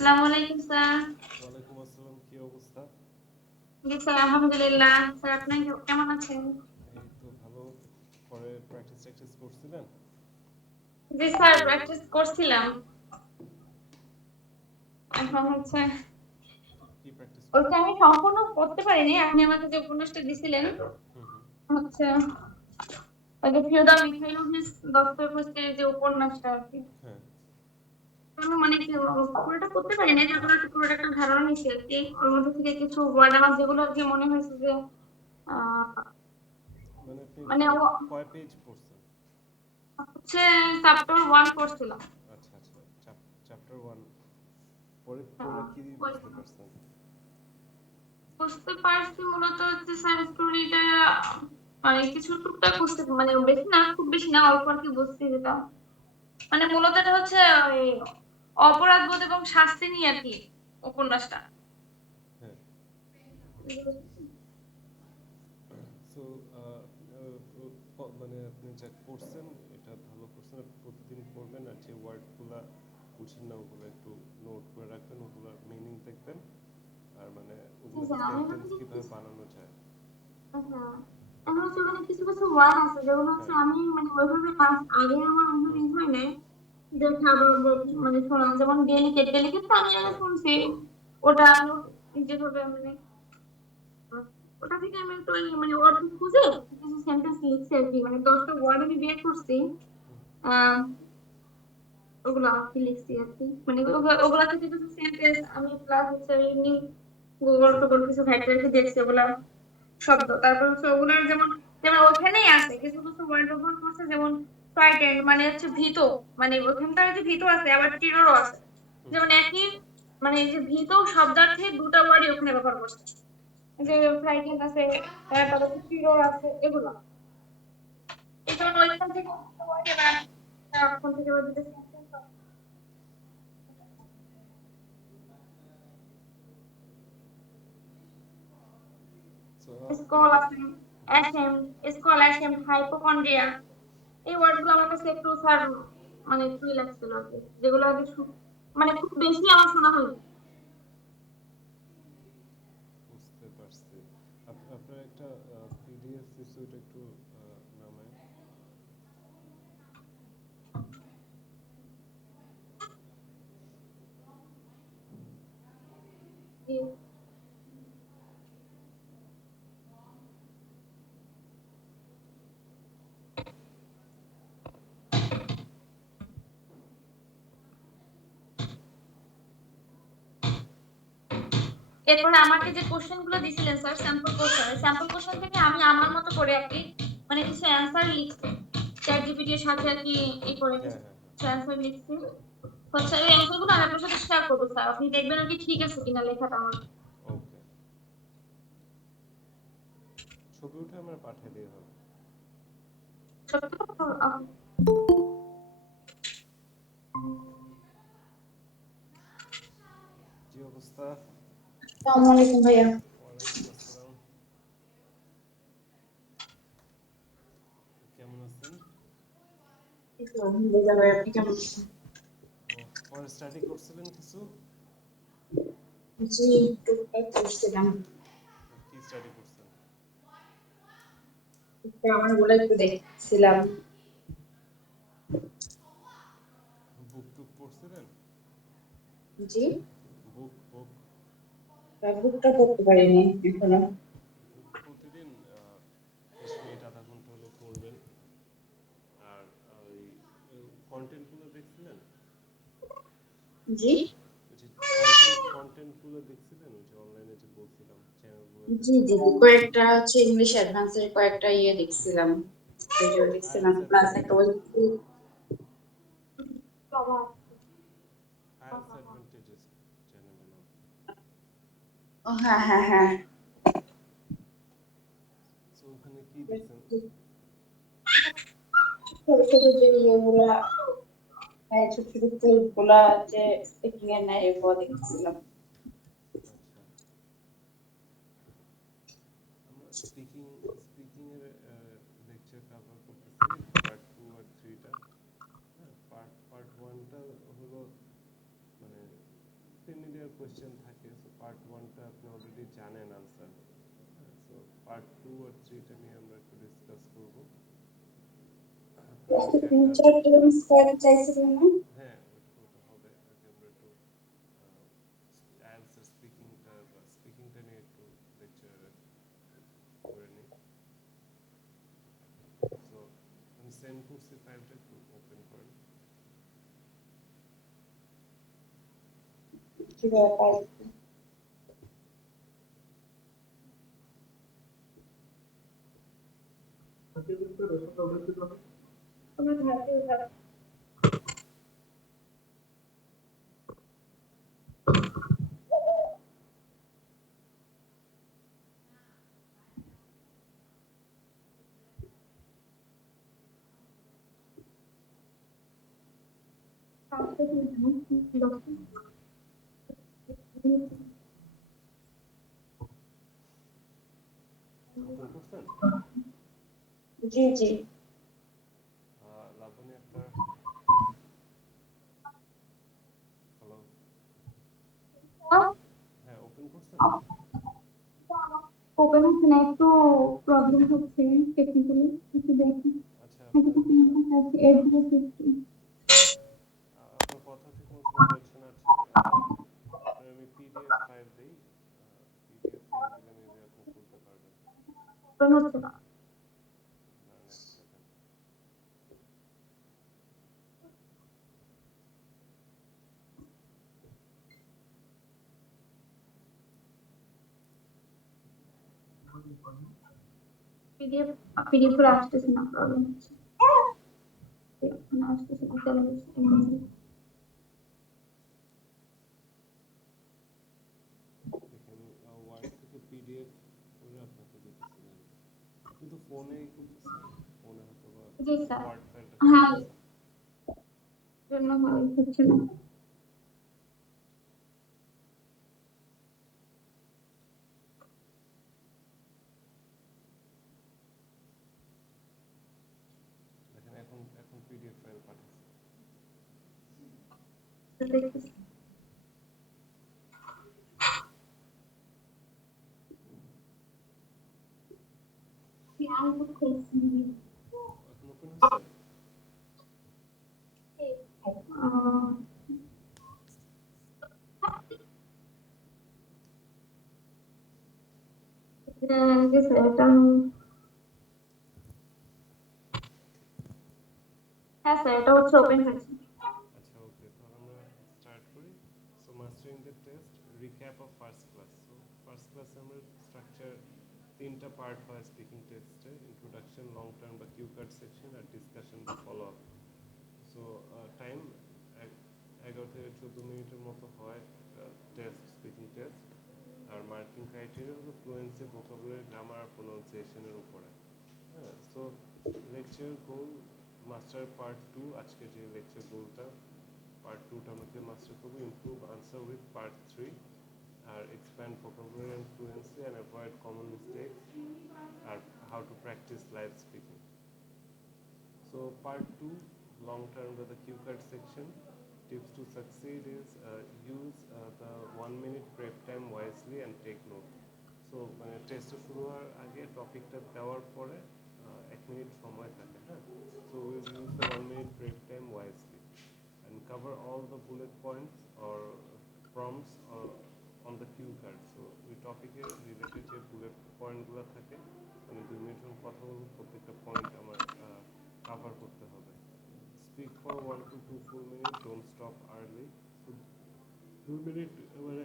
আসসালামু আলাইকুম স্যার। ওয়ালাইকুম আসসালাম, কি অবস্থা? জি স্যার, আলহামদুলিল্লাহ। স্যার আপনি কেমন আছেন? এই তো ভালো। পরে প্র্যাকটিস করছিলেন? জি স্যার, প্র্যাকটিস করছিলাম। এখন হচ্ছে কি প্র্যাকটিস ওইটা করছিলেন? আমি সম্পূর্ণ করতে পারিনি। আপনি আমাকে যে উপন্যাসটা দিছিলেন হুম হুম। হচ্ছে ওই যে ফিওদর মিখাইলোভিচ দস্তয়েভস্কির যে উপন্যাসটা আর কি। হ্যাঁ। আমি মানে কি পুরোটা করতে পারিনি, যখন একটু পুরোটা একটা ধারণা নিচ্ছি আর কি। ওর মধ্যে থেকে কিছু ওয়ার্ড আমার যেগুলো আর কি মনে হয়েছে যে আহ মানে আপনি মানে ও কয় পেজ পড়ছেন? হচ্ছে চ্যাপ্টার 1 পড়ছিলাম। আচ্ছা আচ্ছা, চ্যাপ্টার 1 পরে আহ, কি ওই বুঝতে পারছেন? বুঝতে পারছি মূলত হচ্ছে সায়েন্স স্টোরিটা মানে কিছু টুকটাক বুঝতে, মানে বেশি না, খুব বেশি না, অল্প আর কি বুঝতে যেটা মানে মূলত এটা হচ্ছে ওই অপরাধ বোধ এবং শাস্তি নিয়ে আর কি উপন্যাসটা। হ্যাঁ। সো মানে আপনি যা করছেন এটা ভালো করছেন। আপনি প্রতিদিন পড়বেন আর যে ওয়ার্ডগুলা বুঝেন না ওগুলো একটু নোট করে রাখবেন, ওগুলোর মিনিং দেখবেন। আর মানে ওগুলোকে আমি সেন্টেন্স হচ্ছে কিভাবে বানানো যায়। হ্যাঁ, আমি হচ্ছে ওখানে কিছু কিছু ওয়ার্ড আছে যেগুলো হচ্ছে হ্যাঁ। আমি মানে ওইভাবে আগে আমার ওইভাবে হুম। হয় নাই, যে খাবার মানে শোনা, যেমন ডেলিকেট ডেলিকেট তো আমি আগে হ্যাঁ। শুনছি। ওটা আমি যেভাবে মানে ওটা থেকে আমি একটু মানে অর্থ খুঁজে কিছু সেন্টেন্স লিখছি আর কি, মানে 10টা ওয়ার্ড আমি বের করছি। আহ ওগুলো আর কি লিখছি আর কি, মানে ওগুলা থেকে কিছু সেন্টেন্স আমি প্লাস হচ্ছে এমনি গুগল টুগল কিছু ঘাইটে রেখে দেখছি ওগুলা শব্দ। তারপর হচ্ছে ওগুলার যেমন যেমন ওখানেই আছে কিছু কিছু ওয়ার্ড ব্যবহার করছে, যেমন ফ্রাইটেন্ড মানে হচ্ছে ভীত, মানে ওখানটার যে ভীত আছে আবার টিররও আছে। হুম। যেমন একই মানে এই যে ভীত শব্দার্থে দুটা ওয়ার্ডই ওখানে ব্যবহার করছে, যে হ্যাঁ। ফ্রাইটেন্ড আছে, তারপর হচ্ছে টিরর আছে, এগুলো এই জন্য ওইখান থেকে ওয়ার্ড এবার ওখান থেকে আবার দুটো sentence সো স্কল আছে, অ্যাসেম, স্কল অ্যাসেম, হাইপোকন্ড্রিয়া। এই ওয়ার্ড গুলো আমার কাছে একটু স্যার মানে ফ্রি লাগছিল আর কি, যেগুলো আগে মানে খুব বেশি আমার শোনা হয়নি। বুঝতে পারছি। আপনার একটা পিডিএফ দিচ্ছে, ওটা একটু নামায়। জি। এরপরে আমাকে যে কোশ্চেন গুলো দিছিলেন স্যার, স্যাম্পল কোশ্চেন থেকে আমি আমার মতো করে আর কি মানে কিছু অ্যান্সার লিখছি, চ্যাট জিপিটি এর সাথে আর কি এই করে হ্যাঁ কিছু হ্যাঁ হ্যাঁ। অ্যান্সার লিখছি। হচ্ছে এই অ্যান্সার গুলো আমি আপনার সাথে শেয়ার করবো স্যার, আপনি দেখবেন আর কি ঠিক আছে কিনা লেখাটা আমার। ওকে। ছবি উঠে আমার পাঠিয়ে দিয়ে হবে। সত্যি কথা কি অবস্থা? আসসালামু আলাইকুম ভাইয়া। ওয়ালাইকুম আসসালাম। কেমন আছেন? এই তো আলহামদুলিল্লাহ ভাইয়া, আপনি কেমন আছেন? ও, পরে স্টাডি করছিলেন কিছু? জি, টুকটাক করছিলাম। কি স্টাডি করছেন? আমার গুলো একটু দেখছিলাম। বুক টুক পড়ছিলেন? জি, বুক বুক বুকটা পড়তে পারিনি এখনো। বুক প্রতিদিন 30 মিনিট আধা ঘন্টা হলে পড়বেন। আর ওই কন্টেন্টগুলো দেখছিলেন? জি ওই যে কন্টেন্টগুলো দেখছিলেন, ওই যে অনলাইনে যে বলছিলাম চ্যানেলগুলোতে? জি জি জি, কয়েকটা হচ্ছে ইংলিশ অ্যাডভান্সের কয়েকটা ইয়ে দেখছিলাম, ভিডিও দেখছিলাম, আইএলটিএস প্লাস একটা ওই অ্যাডভান্টেজেস। আইএলটিএস অ্যাডভান্টেজেস চ্যানেলের নাম। ও হ্যাঁ হ্যাঁ হ্যাঁ। সো ওখানে কি দেখছেন? ছোট ছোট যে ইয়েগুলা, হ্যাঁ ছোট ছোট ক্লিপ গুলা যে স্পিকিং এর নাই এগুলো দেখছিলাম। আচ্ছা। আমরা স্পিকিং এর লেকচার কভার করতেছি, পার্ট 2 আর 3টা। হ্যাঁ, পার্ট 1টা হলো মানে 3 কোয়েশ্চেন থাকে, সো পার্ট 1টা আপনি অলরেডি জানেন আনসার। সো পার্ট 2 আর 3টা নিয়ে আমরা একটু ডিসকাস করব। নিচে একটা ফিউচার টেন্স করা চাইছিলেন না? হ্যাঁ, ওটা হবে। আগে আমরা একটু অ্যান্সার স্পিকিংটা বা স্পিকিংটা নিয়ে একটু লেকচার করে নিই। সো আমি সেন্ড করছি ফাইলটা, একটু ওপেন করেন। কি ব্যাপার? আমার হাতে উঠা- কাঁপতে শুরু করলাম। ওপেন করছেন? জি জি। লাবণী একটা হ্যালো, হ্যাঁ ওপেন করছেন? ওপেন হচ্ছে না, একটু প্রবলেম হচ্ছে টেকনিক্যালি, একটু দেখি। আচ্ছা, আপনার এডিট আপনার কথা ঠিক মতো বোঝা যাচ্ছে না। আচ্ছা, আপনার আমি পিডিএফ ফাইল দিই। পিডিএফ ফাইল দিলে মেবি আপনি খুলতে পারবেন। ওপেন হচ্ছে না। দাঁড়ান এক সেকেন্ড। পিডিএফ পিডিএফ করে আসতেছে না, প্রবলেম হচ্ছে। না আসতেছে না, কেন হচ্ছে? দেখেন, ওয়ার্ড থেকে পিডিএফ করে আপনাকে দিতেছি। আপনি তো ফোনেই করতেছেন, ফোনে হয়তো বা জি স্যার। ওয়ার্ড ফাইলটা হ্যাঁ, খুলতেছেন। জন্য হচ্ছে না। দেখেন, এখন এখন পিডিএফ ফাইল পাঠাচ্ছে। দেখতেছি। এখন ওপেন হচ্ছে? জি স্যার, এটা হ্যাঁ স্যার, এটা হচ্ছে ওপেন হয়েছে। আচ্ছা, ওকে, তাহলে আমরা স্টার্ট করি। So mastering the test, recap of first class. So first ক্লাসে আমরা স্ট্রাকচার তিনটা পার্ট হয় স্পিকিং টেস্টে: ইন্ট্রোডাকশন, লং টার্ম বা কিউ কার্ড সেকশন, আর ডিসকাশন বা ফলো আপ। সো টাইম 11 থেকে 14 মিনিটের মতো হয় টেস্ট, স্পিকিং টেস্ট। আর মার্কিং ক্রাইটেরিয়া হলো ফ্লুয়েন্সি, ভোকাবুলারি, গ্রামার আর প্রোনাউন্সিয়েশনের উপরে। হ্যাঁ, সো লেকচার গোল মাস্টার পার্ট 2। আজকে যে লেকচার গোলটা পার্ট 2টা আমাকে মাস্টার করবো: ইমপ্রুভ আনসার উইথ পার্ট 3, আর expand vocabulary and fluency and avoid common mistakes, আর how to practise live speaking. So part 2, long term with the cue card section. Tips to succeed is use the 1 minute prep time wisely and take note. So test শুরু হওয়ার আগে টপিকটা দেওয়ার পরে 1 minute সময় থাকে, হ্যাঁ। So we'll use the 1 minute prep time wisely and cover all the bullet points or prompts on the cue card. So ওই টপিকের রিলেটেড যে বুলেট পয়েন্টগুলো থাকে, আমি 2 মিনিট কথা বলবো, প্রত্যেকটা পয়েন্ট আমার কভার করতে হবে। Speak for 1 to 2 full minutes, don't stop early. 2 minute মানে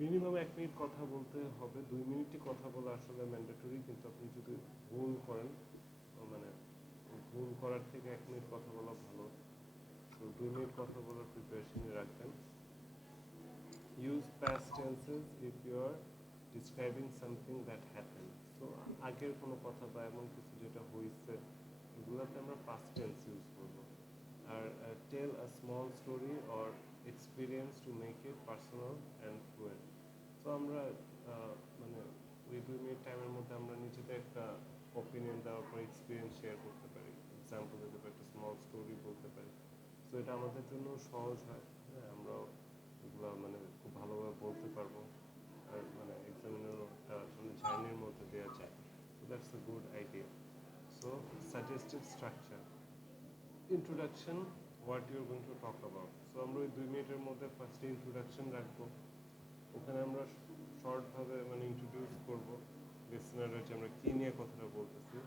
মিনিমাম 1 মিনিট কথা বলতে হবে। 2 মিনিটই কথা বলা আসলে ম্যান্ডেটরি, কিন্তু আপনি যদি ভুল করেন, মানে ভুল করার থেকে 1 মিনিট কথা বলা ভালো। তো 2 মিনিট কথা বলার প্রিপারেশনই রাখবেন। Use past tenses if you are describing something that happened. So আগের কোনো কথা বা এমন কিছু যেটা হয়েছে, এগুলোতে আমরা past tense ইউজ করব। আর tell a small story or experience to make it personal and fluent. তো আমরা মানে ওই 2 মিনিট টাইমের মধ্যে আমরা নিজেদের একটা ওপিনিয়ন দেওয়ার পর এক্সপিরিয়েন্স শেয়ার করতে পারি, এক্সাম্পল দিতে পারি, একটা স্মল স্টোরি বলতে পারি। তো এটা আমাদের জন্য সহজ হয়, হ্যাঁ, আমরাও এগুলো মানে খুব ভালোভাবে বলতে that's a good idea. So suggested structure, introduction, what you're going to talk about. So আমরা ওই 2 মিনিটের মধ্যে ফার্স্টে ইন্ট্রোডাকশন রাখবো, ওখানে আমরা শর্টভাবে মানে ইন্ট্রোডিউস করব লিসনাররা যে আমরা কী নিয়ে কথাটা বলতেছি,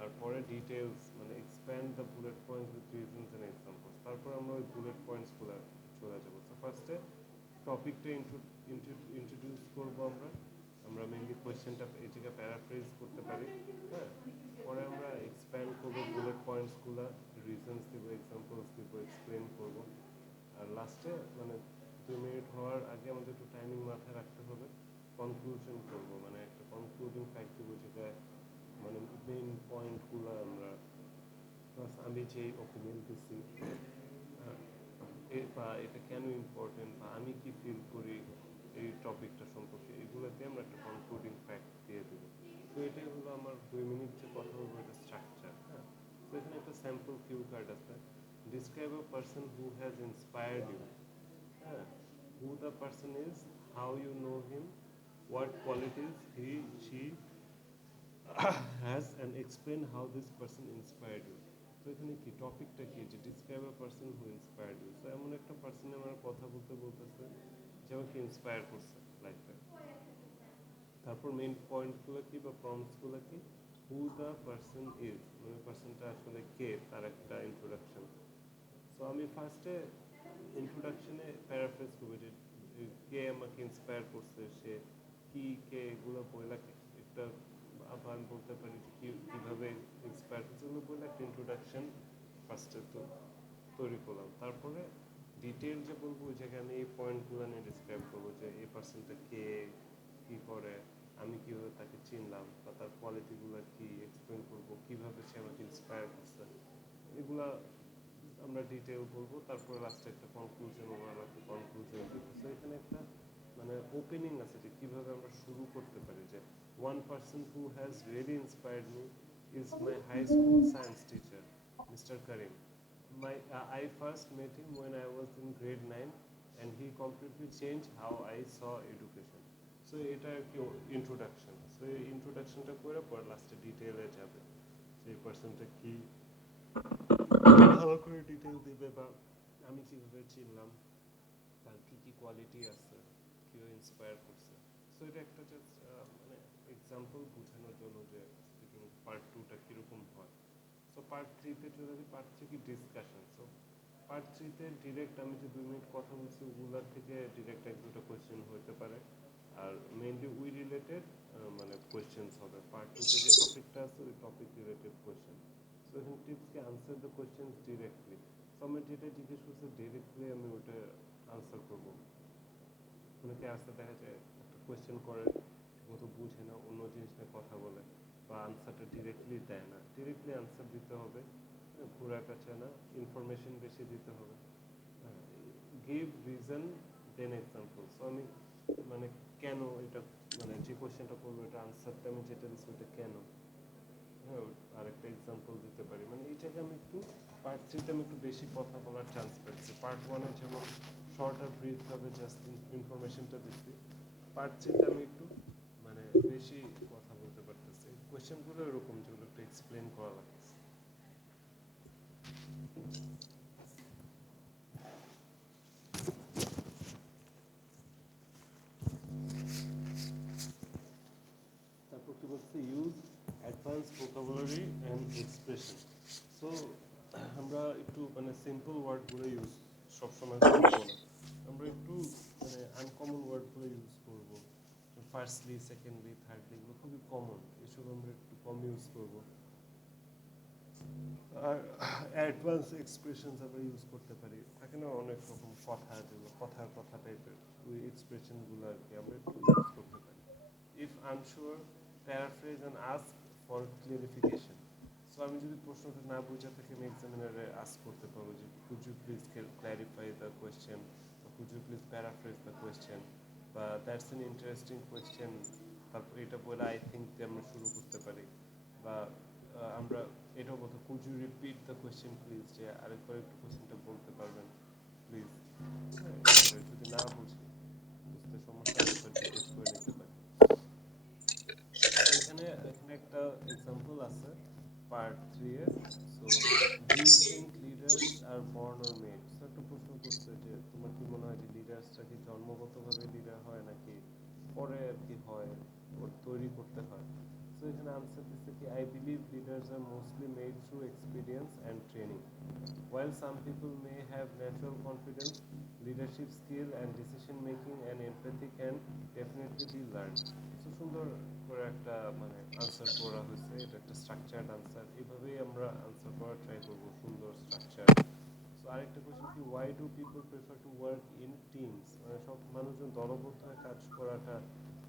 আর পরে ডিটেলস মানে expand the bullet points with reasons and examples, তারপর আমরা ওই বুলেট পয়েন্টসগুলো চলে যাবো। তো ফার্স্টে টপিকটা ইন্ট্রোডিউস করবো আমরা আমরা মেনলি কোয়েশ্চেনটা এই জায়গায় প্যারাফ্রেজ করতে পারি, হ্যাঁ। পরে আমরা এক্সপ্যান্ড করবো বুলেট পয়েন্টসগুলো, রিজনস দিব, এক্সাম্পলস দিব, এক্সপ্লেন করবো। আর লাস্টে মানে 2 মিনিট হওয়ার আগে আমাদের একটু টাইমিং মাথায় রাখতে হবে, কনক্লুশন করবো, মানে একটা কনক্লুডিং ফ্যাক্ট দিব যেটা মানে মেইন পয়েন্টগুলো আমরা প্লাস আমি যে ওপিনিয়ন দিচ্ছি বা এটা কেন ইম্পর্টেন্ট বা আমি কি ফিল করি এই টপিকটা সম্পর্কে, এগুলোতে আমরা একটা কনক্লুডিং ফ্যাক্ট দিয়ে দেবো। তো এটাই হলো আমার 2 মিনিট যে কথা বলবো এটা স্ট্রাকচার, হ্যাঁ। তো এখানে একটা স্যাম্পল কিউ কার্ড আছে, describe a person who has inspired you, হ্যাঁ। Who the person is, how you know him, what qualities he she has, and explain how this person inspired you. তো এখানে কি টপিকটা কি, যে describe a person who inspired you. তো এমন একটা পারসন আমার কথা বলতে বলতেছে যে আমাকে ইন্সপায়ার করছে লাইফে। তারপর মেইন পয়েন্টগুলো কি বা প্রম্পটসগুলো কি, হু দ্য পারসন ইজ মানে পারসনটা আসলে কে, তার একটা ইন্ট্রোডাকশন। সো আমি ফার্স্টে ইন্ট্রোডাকশনে প্যারাফ্রেজ করবো যে কে আমাকে ইন্সপায়ার করছে, সে কি কে, এগুলো বইলা একটা আবার আমি বলতে পারি যে কীভাবে ইন্সপায়ার করছে, এগুলো বইলে একটা ইন্ট্রোডাকশন ফার্স্টে তো তৈরি করলাম। তারপরে ডিটেল যে বলবো ওই জায়গায় আমি এই পয়েন্টগুলো নিয়ে ডিসক্রাইব করবো যে এই পার্সনটা কে, কী করে, আমি কীভাবে তাকে চিনলাম, বা তার কোয়ালিটিগুলো কি এক্সপ্লেন করবো, কীভাবে সে আমাকে ইন্সপায়ার করছে, এগুলা আমরা ডিটেল বলবো। তারপরে লাস্টে একটা কনক্লুশন, আমরা একটা কনক্লুশন দিব। সো এখানে একটা মানে ওপেনিং আছে যে কীভাবে আমরা শুরু করতে পারি, যে one person who has really inspired me is my high school science teacher, Mr. Karim. I first met him when I was in grade 9 and he completely changed how I saw education. So এটা কি introduction. So এই ইন্ট্রোডাকশনটা করে পর লাস্টে ডিটেইলে যাবে সেই পার্সনটা কি, ভালো করে ডিটেইল দিবে, বা আমি কিভাবে চিনলাম, তার কি কি কোয়ালিটি আছে, কেউ ইন্সপায়ার করছে। সো এটা একটা জাস্ট মানে এক্সাম্পল বোঝানোর জন্য যে স্পিকিং পার্ট 2টা কীরকম হয়। সো পার্ট 3তে চলে যাই। পার্ট 3 কি ডিসকাশন। সো পার্ট 3তে ডিরেক্ট আমি যে 2 মিনিট কথা বলছি ওগুলার থেকে ডিরেক্ট 1-2টা কোয়েশ্চেন হতে পারে, আর মেইনলি উই রিলেটেড মানে কোয়েশ্চেন্স হবে। পার্ট 2তে যে টপিকটা আছে ওই টপিক রিলেটেড কোয়েশ্চেন। সো এখানে টিপস কি, answer the questions directly. So আমি যেটা জিজ্ঞেস করছি ডিরেক্টলি আমি ওটা আনসার করবো। অনেকে আসতে দেখা যায় একটা কোয়েশ্চেন করে ঠিকমতো বুঝে না, অন্য জিনিস নিয়ে কথা বলে, বা আনসারটা ডিরেক্টলি দেয় না। ডিরেক্টলি আনসার দিতে হবে, ঘোরা কাছে না, ইনফরমেশন বেশি দিতে হবে। গিভ রিজন দেন এক্সাম্পল। সো আমি মানে কেন এটা মানে যে কোয়েশ্চেনটা করবো এটা আনসারটা আমি যেটা দিচ্ছি ওটা কেন, হ্যাঁ, আরেকটা এক্সাম্পল দিতে পারি। মানে এইটাকে আমি একটু পার্ট 3তে আমি একটু বেশি কথা বলার চান্স পাচ্ছি। পার্ট 1-এ যেমন শর্ট আর ব্রিফভাবে জাস্ট ইনফরমেশনটা দিচ্ছি, পার্ট 3তে আমি একটু মানে বেশি কথা বলতে পারতেছি। কোয়েশ্চেনগুলো এরকম যেগুলো একটু এক্সপ্লেন করা লাগছে। তারপর কি বলছে, use advance vocabulary and expression. So আমরা একটু মানে সিম্পল ওয়ার্ডগুলো ইউজ সবসময় করবো না, আমরা একটু মানে আনকমন ওয়ার্ডগুলো ইউজ করবো। ফার্স্টলি, সেকেন্ডলি, থার্ডলি, এগুলো খুবই কমন, এসব আমরা একটু কম ইউজ করবো। আর অ্যাডভান্স এক্সপ্রেশনস আমরা ইউজ করতে পারি, থাকে না অনেক রকম কথা, যেগুলো কথা টাইপের, ওই এক্সপ্রেশনগুলো আর কি আমরা একটু ইউজ করতে পারি। If unsure, paraphrase and ask for clarification. So আমি যদি প্রশ্নটা না বুঝে থাকি আমি এক্সামিনারে আস্ক করতে পারবো যে could you please clarify the question, বা could you please paraphrase the question, বা দ্যাটস এন ইন্টারেস্টিং কোয়েশ্চেন। তারপর এটা বলে আই থিঙ্ক দিয়ে আমরা শুরু করতে পারি, বা আমরা এটাও বলতে could you repeat the question please, যে আরেকবার একটু কোয়েশ্চেনটা বলতে পারবেন প্লিজ। যদি না বুঝতে সমস্যা একবার জিজ্ঞেস করে নিতে পারি। এখানে একটা পার্ট 3 এর। So do you think leaders are born or made? So একটা প্রশ্ন করছে যে তোমার কি মনে হয় যে লিডার্সরা কি জন্মগতভাবে লিডার হয় নাকি পরে আর কি হয়, ওর তৈরি করতে হয়? সো এখানে আনসার দিচ্ছে কি I believe leaders R mostly made through experience and training. While some people may have natural confidence, leadership skill and decision making and empathy can definitely be learned. So সুন্দর করে একটা মানে answer করা হয়েছে, এটা একটা স্ট্রাকচার্ড আনসার, এইভাবেই আমরা আনসার করার ট্রাই করবো, সুন্দর স্ট্রাকচার। সো আরেকটা কোয়েশ্চেন কি why do people prefer to work in teams? মানে সব মানুষজন দলবদ্ধ হয়ে কাজ করাটা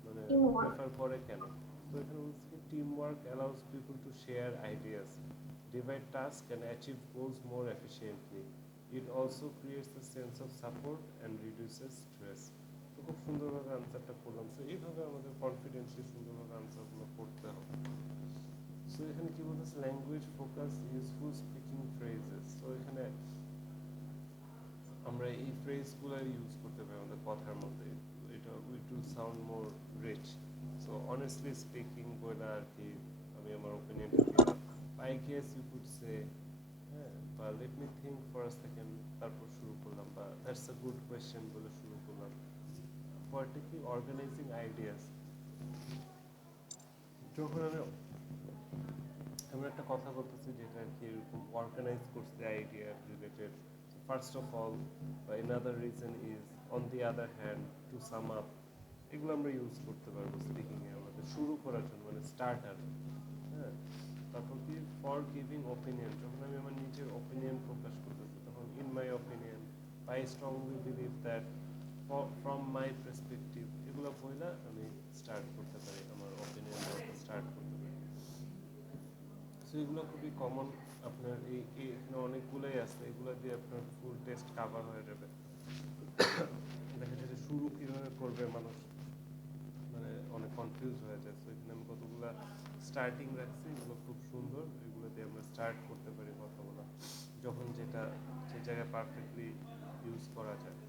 মানে Teamwork. প্রেফার করে কেন? তো এখানে বলছে কি team work allows people to share ideas, divide tasks and achieve goals more efficiently. It also creates a sense of support and reduces stress. তো খুব সুন্দরভাবে আনসারটা করলাম। সো এইভাবে আমাদের কনফিডেন্সলি সুন্দরভাবে আনসারগুলো করতে হবে। সো এখানে কি বলতেছে language focus useful speaking phrases. তো এখানে আমরা এই ফ্রেজগুলো ইউজ করতে পারি আমাদের কথার মধ্যে, এটা it will sound more rich. So honestly speaking বলে আর কি আমি আমার ওপিনিয়নটা দিলাম। I guess you could say, হ্যাঁ, বা let me think for a second, তারপর শুরু করলাম, বা দ্যাটস আ গুড কোয়েশ্চেন বলে শুরু করলাম। পরটা কি অর্গানাইজিং আইডিয়াস। যখন আমি একটা কথা বলতেছি যেটা আর কি এরকম অর্গানাইজ করছে idea related, first of all বা another reason is on the other hand to sum up, এগুলো আমরা ইউজ করতে পারবো স্পিকিংয়ে আমাদের শুরু করার জন্য, মানে স্টার্টার। হ্যাঁ, তারপর কি ফর গিভিং ওপিনিয়ন, যখন আমি আমার নিজের ওপিনিয়ন প্রকাশ করতেছি তখন in my opinion, I strongly believe that, from my perspective, এগুলো বইলা আমি স্টার্ট করতে পারি, আমার ওপিনিয়ন স্টার্ট করতে পারি। সো এগুলো খুবই কমন, আপনার এখানে অনেকগুলোই আছে, এগুলো দিয়ে আপনার ফুল টেস্ট কাভার হয়ে যাবে। দেখা যায় যে শুরু কীভাবে করবে মানুষ মানে অনেক কনফিউজ হয়ে যায়। সো এখানে আমি কতগুলো স্টার্টিং রাখছি, এগুলো খুব সুন্দর, এগুলো দিয়ে আমরা স্টার্ট করতে পারি কথা বলা, যখন যেটা যে জায়গায় পারফেক্টলি ইউজ করা যায়।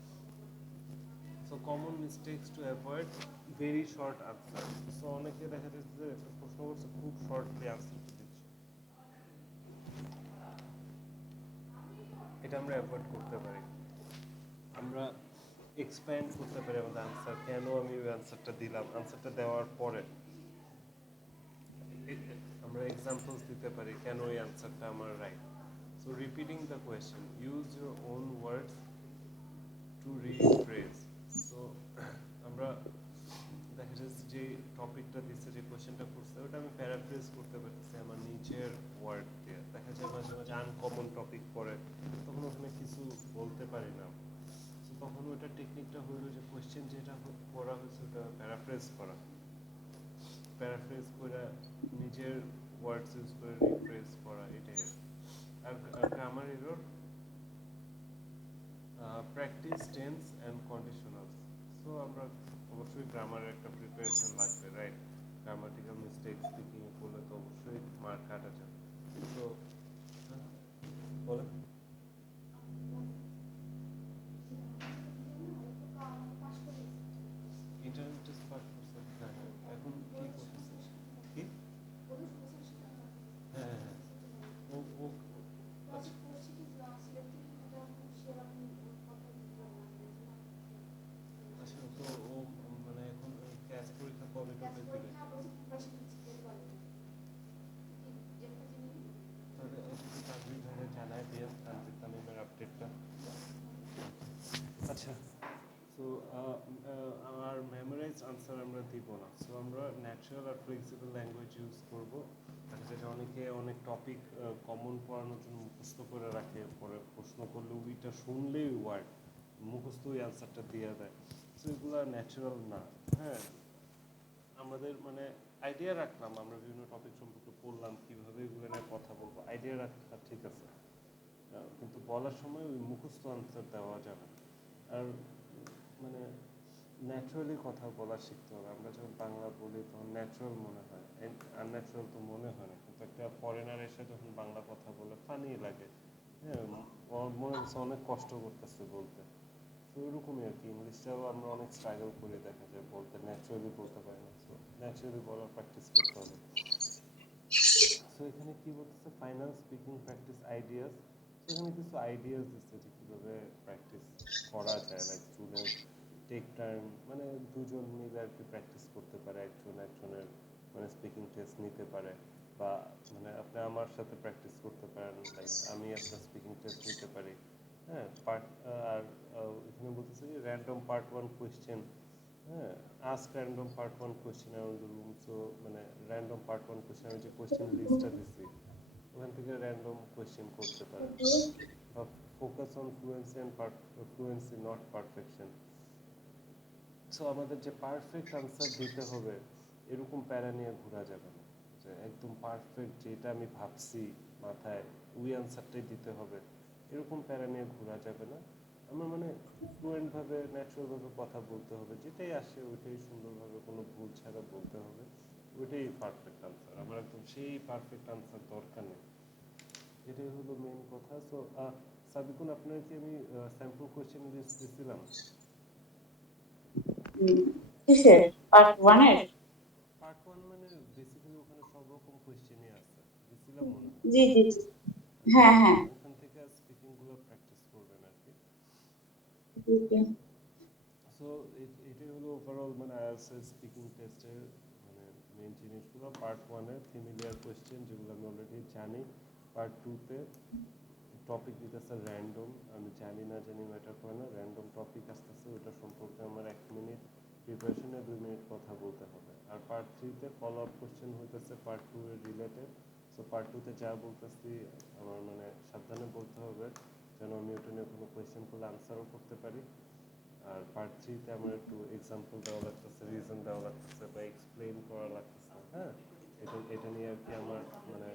So common mistakes to avoid, very short answer. So অনেকে দেখা যাচ্ছে যে একটা প্রশ্ন করছে খুব শর্টলি আনসার দিচ্ছে, এটা আমরা অ্যাভয়েড করতে পারি। আমরা এক্সপ্যান্ড করতে পারি আমাদের আনসার, কেন আমি ওই আনসারটা দিলাম, আনসারটা দেওয়ার পরে আমরা এক্সাম্পলস দিতে পারি কেন ওই আনসারটা আমার right. So repeating the question, use your own words two rephrase. So আমরা দেখা যাচ্ছে যে টপিকটা দিচ্ছে, যে কোয়েশ্চেনটা করছে ওটা আমি প্যারাফ্রেজ করতে পারতেছি আমার নিজের ওয়ার্ড দিয়ে। দেখা যায় মাঝে মাঝে আনকমন টপিক পড়ে, তখন ওখানে কিছু বলতে পারি না। তো তখন ওইটা টেকনিকটা হইলো যে কোয়েশ্চেন যেটা করা হয়েছে ওটা প্যারাফ্রেজ করা, প্যারাফ্রেজ করে নিজের ওয়ার্ডস ইউজ করে রিফ্রেজ করা, এটাই। আর grammar error, practice tense and conditionals. So আমরা অবশ্যই গ্রামারের একটা প্রিপারেশন লাগবে, রাইট? গ্রামাটিক্যাল মিস্টেক স্পিকিং করলে তো অবশ্যই মার্ক কাটা যাবে। তো বলেন। ইন্টারনেট পাস করছে, হ্যাঁ হ্যাঁ, এখন কি করতেছে কি? হ্যাঁ হ্যাঁ, ও ও আচ্ছা আচ্ছা, তো ও মানে এখন ক্যাশ পরীক্ষা কবে কবে দিবে? তাহলে একটু তানভীর ভাইয়া জানায় দিয়ে, তানভীর তামিমের আপডেটটা। আচ্ছা, সো আমার মেমোরাইজ আনসার আমরা দিব না। সো আমরা ন্যাচারাল আর ফ্লেক্সিবল ল্যাঙ্গুয়েজ ইউজ করবো। দেখা যায় যে অনেকে অনেক টপিক কমন পড়ানোর জন্য মুখস্থ করে রাখে, পরে প্রশ্ন করলে ওইটা শুনলেই ওয়ার্ড মুখস্থ ওই আনসারটা দিয়ে দেয়। সো এগুলো ন্যাচারাল না। হ্যাঁ, আমাদের মানে আইডিয়া রাখলাম, আমরা বিভিন্ন টপিক সম্পর্কে পড়লাম, কীভাবে এগুলো নিয়ে কথা বলবো, আইডিয়া রাখা ঠিক আছে, কিন্তু বলার সময় ওই মুখস্থ আনসার দেওয়া যাবে না। আর মানে ন্যাচারালি কথা বলা শিখতে হবে। আমরা যখন বাংলা বলি তখন ন্যাচারাল মনে হয়, আনন্যাচারাল তো মনে হয় না, কিন্তু একটা ফরেনার এসে যখন বাংলা কথা বলে ফানি লাগে। হ্যাঁ, মনে হচ্ছে অনেক কষ্ট করতেছে বলতে। তো ওইরকমই আর কি, ইংলিশটাও আমরা অনেক স্ট্রাগল করে দেখা যায় বলতে, ন্যাচারালি বলতে পারি না। সো ন্যাচারালি বলার প্র্যাকটিস করতে হবে। সো এখানে কি বলতেছে ফাইনাল স্পিকিং প্র্যাকটিস আইডিয়াস। এখানে কিছু আইডিয়াস দিচ্ছে যে কিভাবে প্র্যাকটিস করা যায়, লাইক স্টুডেন্ট টেক টার্ন, মানে দুজন মিলে আর কি প্র্যাকটিস করতে পারে, একজন একজনের মানে স্পিকিং টেস্ট নিতে পারে, বা মানে আপনি আমার সাথে প্র্যাকটিস করতে পারেন, লাইক আমি আপনার স্পিকিং টেস্ট নিতে পারি। হ্যাঁ, পার্ট আর এখানে বলতেছে যে র্যান্ডম পার্ট ওয়ান কোয়েশ্চেন। হ্যাঁ, ask random part one question around the room. So মানে র্যান্ডম পার্ট ওয়ান কোয়েশ্চেন, আমি যে কোয়েশ্চেন লিস্টটা দিচ্ছি ওখান থেকে র্যান্ডম কোয়েশ্চেন করতে পারেন। বা focus on fluency and fluency not perfection. So আমাদের যে পারফেক্ট আনসার দিতে হবে এরকম প্যারা নিয়ে ঘোরা যাবে না, যে একদম পারফেক্ট যেটা আমি ভাবছি মাথায় ওই আনসারটাই দিতে হবে, এরকম প্যারা নিয়ে ঘোরা যাবে না। আমার মানে ফ্লুয়েন্টভাবে ন্যাচারালভাবে কথা বলতে হবে, যেটাই আসে ওইটাই সুন্দরভাবে কোনো ভুল ছাড়া বলতে হবে, ওইটাই পারফেক্ট আনসার। আমার একদম সেই পারফেক্ট আনসার দরকার নেই, এটাই হলো মেইন কথা। সো সাবিকুন, আপনাকে আমি স্যাম্পল কোয়েশ্চেন লিস্ট দিয়েছিলাম। কিসের পার্ট ওয়ানের? পার্ট ওয়ান মানে বেসিক্যালি ওখানে সব রকম কোয়েশ্চেনই আছে, দিছিলাম মনে হয়। জি জি জি। হ্যাঁ হ্যাঁ। ওখান থেকে স্পিকিং গুলো প্র্যাকটিস করবেন আর কি। জি, জি। সো এটাই হলো ওভারঅল মানে আইএলটিএস এর স্পিকিং টেস্টের মানে মেইন জিনিসগুলো। পার্ট ওয়ানে ফ্যামিলিয়ার কোয়েশ্চেন যেগুলো আমি অলরেডি জানি। পার্ট টুতে টপিক দিতেছে র্যান্ডম, আমি জানি না জানি ম্যাটার করে না, র্যান্ডম টপিক আসতেছে, ওটা সম্পর্কে আমার 1 মিনিট প্রিপারেশনে 2 মিনিট কথা বলতে হবে। আর পার্ট থ্রিতে ফলো আপ কোয়েশ্চেন হইতেছে পার্ট টু এর রিলেটেড। সো পার্ট টুতে যা বলতেছি আমার মানে সাবধানে বলতে হবে, যেন আমি ওটা নিয়ে কোনো কোয়েশ্চেন করলে আনসারও করতে পারি। আর পার্ট থ্রিতে আমার একটু এক্সাম্পল দেওয়া লাগতেছে, রিজন দেওয়া লাগতেছে, বা এক্সপ্লেইন করা লাগতেছে। হ্যাঁ, এটা নিয়ে আর কি আমার মানে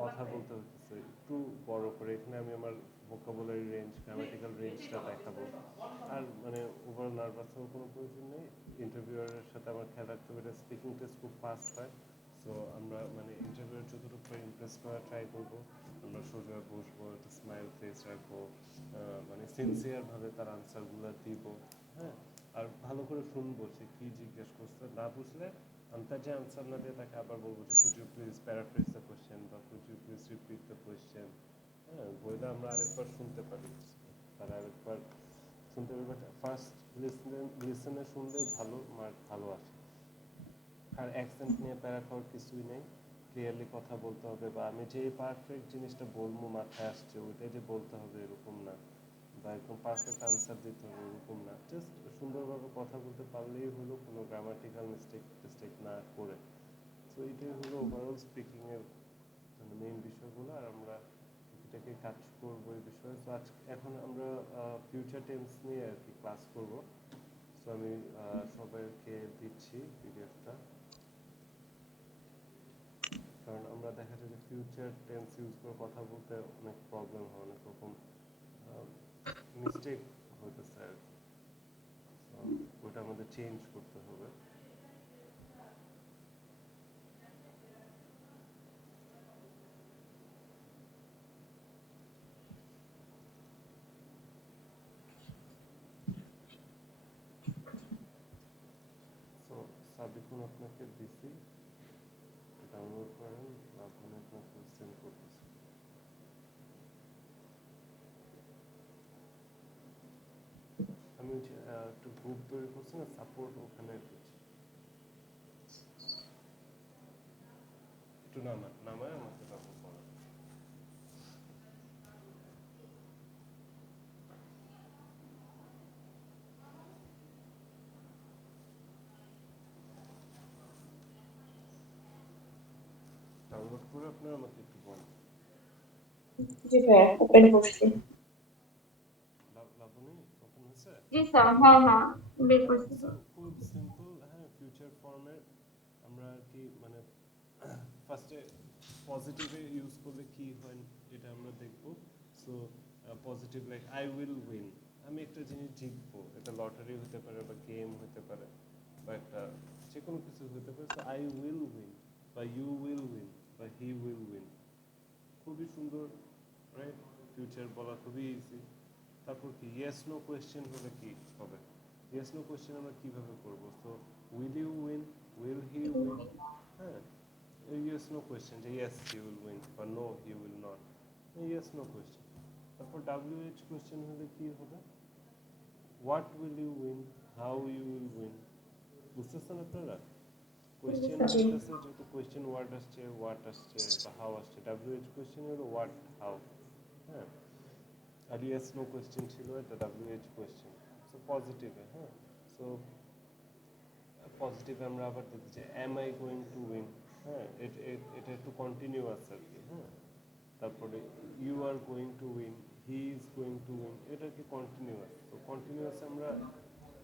কথা বলতে হচ্ছে একটু বড় করে। এখানে আমি আমার ভোকাবুলারি রেঞ্জ, গ্রামাটিক্যাল রেঞ্জটা দেখাবো। আর মানে ওভার নার্ভাস হওয়ার কোনো প্রয়োজন নেই। ইন্টারভিউয়ারের সাথে আমার খেয়াল রাখতে হবে স্পিকিং টেস্ট খুব ফাস্ট হয়। সো আমরা মানে ইন্টারভিউয়ার যতটুকু ইমপ্রেস করা ট্রাই করবো, আমরা সোজা বসবো, একটা স্মাইল ফেস রাখবো, মানে সিনসিয়ারভাবে তার আনসারগুলো দিব। হ্যাঁ, আর ভালো করে শুনবো সে কী জিজ্ঞেস করছে, না বুঝলে আমি তার যে আনসার না দিয়ে তাকে আবার বলবো যে could you please paraphrase the question, বা could you please repeat the question. হ্যাঁ, বইটা আমরা আরেকবার শুনতে পারি, তার আরেকবার শুনতে পারি, বাট ফার্স্ট লিসেনে শুনলে ভালো মার্ক ভালো আসে। আর অ্যাকসেন্ট নিয়ে প্যারা খাওয়ার কিছুই নেই, ক্লিয়ারলি কথা বলতে হবে, বা আমি যে পারফেক্ট জিনিসটা বলবো মাথায় আসছে ওইটাই যে বলতে হবে এরকম না, বা একদম পারফেক্ট আনসার দিতে হবে এরকম না। জাস্ট সুন্দরভাবে কথা বলতে পারলেই হলো, কোনো গ্রামাটিক্যাল মিস্টেক না করে। সো এটাই হলো ওভারঅল স্পিকিংয়ের মানে মেইন বিষয়গুলো, আর আমরা এটাকে কাজ করবো এই বিষয়ে। তো এখন আমরা ফিউচার টেন্স নিয়ে আর কি ক্লাস করব। সো আমি সবাইকে দিচ্ছি পিডিএফটা, কারণ আমরা দেখা যায় যে ফিউচার টেন্স ইউজ করে কথা বলতে অনেক প্রবলেম হয়, অনেক রকম মিস্টেক হইতেছে আর কি। ওটা আমাদের চেঞ্জ করতে হবে। সো সাবিকুন আপনাকে দিছি, ডাউনলোড করেন, আপনি আপনাকে সেন্ড করতেছি। আমি হচ্ছে একটু গ্রুপ তৈরি করছি না, সাপোর্ট, ওখানে দিচ্ছি। একটু নামায় আমাকে তারপর করেন। ডাউনলোড করে আপনার আমাকে একটু বলেন। জি ভাইয়া, ওপেন করছি। লাবণী ওপেন হয়েছে? জি স্যার, হ্যাঁ হ্যাঁ, বের করছি সো স্যার। খুব সিম্পল। হ্যাঁ, ফিউচার ফর্মের আমরা আর কি মানে ফার্স্টে পজিটিভে ইউজ করলে কি হয় এটা আমরা দেখব। So positive like I will win, আমি একটা জিনিস জিতবো, এটা লটারি হতে পারে, বা গেম হতে পারে, বা একটা যে কোনো কিছু হতে পারে। সো আই উইল উইন, বা ইউ উইল উইন, বা হি উইল উইন, খুবই সুন্দর, রাইট? ফিউচার বলা খুবই ইজি। তারপর কি ইয়েস নো কোয়েশ্চেন হলে কি হবে? ইয়েস নো কোয়েশ্চেন আমরা কিভাবে করব? So will you win, will he win. হ্যাঁ, এই ইয়েস নো কোয়েশ্চেন যে ইয়েস হি উইল উইন বা no he will not, yes no question. তারপর WH কোয়েশ্চেন হলে কি হবে, what will you win, how you will win. বুঝতেছেন আপনারা? কোয়েশ্চেন জি। আসতেছে যেহেতু কোয়েশ্চেন ওয়ার্ড আসছে, হোয়াট আসছে বা হাউ আসছে, WH কোয়েশ্চেন হলো হোয়াট হাউ। হ্যাঁ, আর ইয়েস নো কোয়েশ্চেন ছিল, এটা WH কোয়েশ্চেন। সো পজিটিভে, হ্যাঁ, সো পজিটিভ আমরা আবার দেখি যে am I going to win. হ্যাঁ, এটা একটু কন্টিনিউয়াস আর কি। হ্যাঁ, তারপরে you are going to win, he is going to win, এটা কি কন্টিনিউয়াস। তো কন্টিনিউয়াস আমরা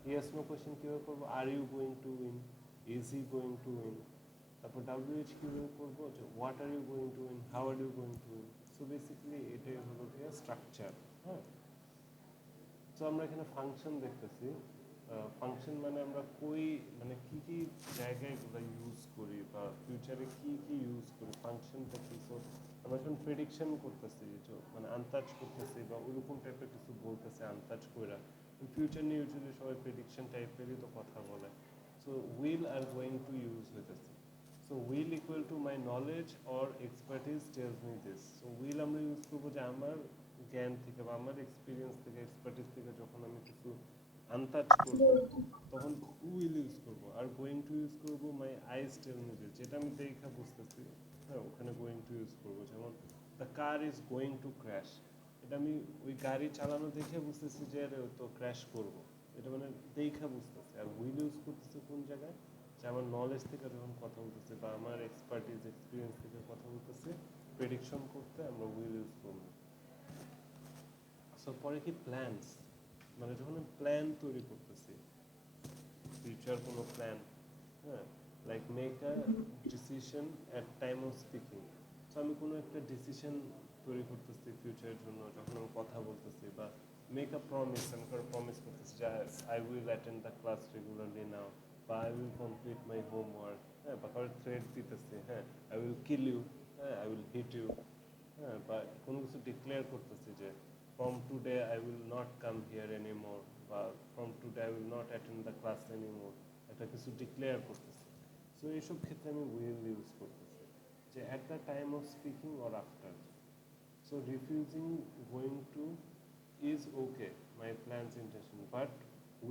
ইয়েস নো কোয়েশ্চেন কীভাবে করবো, are you going to win, is he going to win. তারপর WH কীভাবে করবো, যে what are you going to win, how are you going to win. So basically এটাই হলো গিয়ে স্ট্রাকচার। হ্যাঁ, তো আমরা এখানে ফাংশন দেখতেছি। ফাংশন মানে আমরা মানে কি কি জায়গায় এগুলো ইউজ করি বা ফিউচারে কি কি ইউজ করি, ফাংশনটা কি। তো আমরা যখন প্রেডিকশন করতেছি, মানে আন্দাজ করতেছি বা ওরকম টাইপের কিছু বলতেছে আন্দাজ কইরা, ফিউচার নিয়ে ইউজুয়ালি সবাই প্রেডিকশন টাইপেরই তো কথা বলে। So will are going to use হইতেছে। So will equal to my knowledge or expertise tells me this. So will আমরা ইউজ করবো যে আমার জ্ঞান থেকে বা আমার এক্সপিরিয়েন্স থেকে, এক্সপার্টিস থেকে যখন আমি কিছু আন্দাজ করব তখন উইল ইউজ করব। আর গোয়িং টু ইউজ করব মাই আইস টেল মি দিস, যেটা আমি দেখা বুঝতেছি, হ্যাঁ, ওখানে গোয়িং টু ইউজ করবো। যেমন the car is going to crash, এটা আমি ওই গাড়ি চালানো দেখে বুঝতেছি যে আরে ও তো ক্র্যাশ করব, এটা মানে দেখা বুঝতেছে। আর উইল ইউজ করতেছে কোন জায়গায়, যে আমার নলেজ থেকে যখন কথা বলতেছে বা আমার এক্সপার্টিস এক্সপিরিয়েন্স থেকে কথা বলতেছে, প্রেডিকশন করতে আমরা উইল ইউজ করবো। সো পরে কি প্ল্যানস, মানে যখন আমি প্ল্যান তৈরি করতেছি, ফিউচার কোনো প্ল্যান, হ্যাঁ, like make a decision at time of speaking. So আমি কোনো একটা ডিসিশন তৈরি করতেছি ফিউচারের জন্য যখন আমি কথা বলতেছি, বা মেক আ প্রমিস, আমি কোনো প্রমিস করতেছি যে I will attend the class regularly now, বা I will complete my homework, হ্যাঁ, বা কারোর থ্রেট দিতেছি, হ্যাঁ, আই উইল কিল ইউ, হ্যাঁ, আই উইল হিট ইউ, হ্যাঁ, বা কোনো কিছু ডিক্লেয়ার করতেছি যে from today I will not come here anymore, বা from today I will not attend the class anymore, একটা কিছু ডিক্লেয়ার করতেছি। সো এইসব ক্ষেত্রে আমি উইল ইউজ করতেছি, যে at the time of speaking or after. So refusing going to is okay, my plans intention, but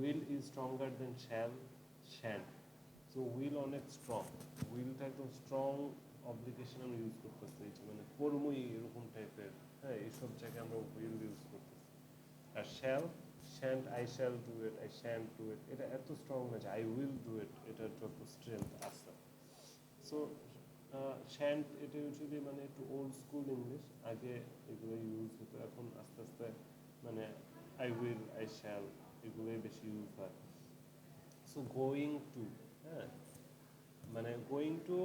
will is stronger than shall, shan't. So will অনেক strong, উইলটা একদম স্ট্রং অব্লিগেশন আমরা use করতেছি, যে মানে কর্মই এরকম টাইপের, হ্যাঁ, এইসব জায়গায় আমরা উইল ইউজ করতেছি। আর shall, shan't, I shall do it, I shan't do it, এটা এত স্ট্রং না যে আই উইল ডু ইট এটার যত স্ট্রেংথ আছে। সো শ্যান্ট এটা ইউজুয়ালি মানে একটু ওল্ড স্কুল ইংলিশ, আগে এগুলো ইউজ হতো, এখন আস্তে আস্তে মানে আই উইল, আই শ্যাল এগুলোই বেশি ইউজ হয়। সো গোয়িং টু, হ্যাঁ, মানে গোয়িং টু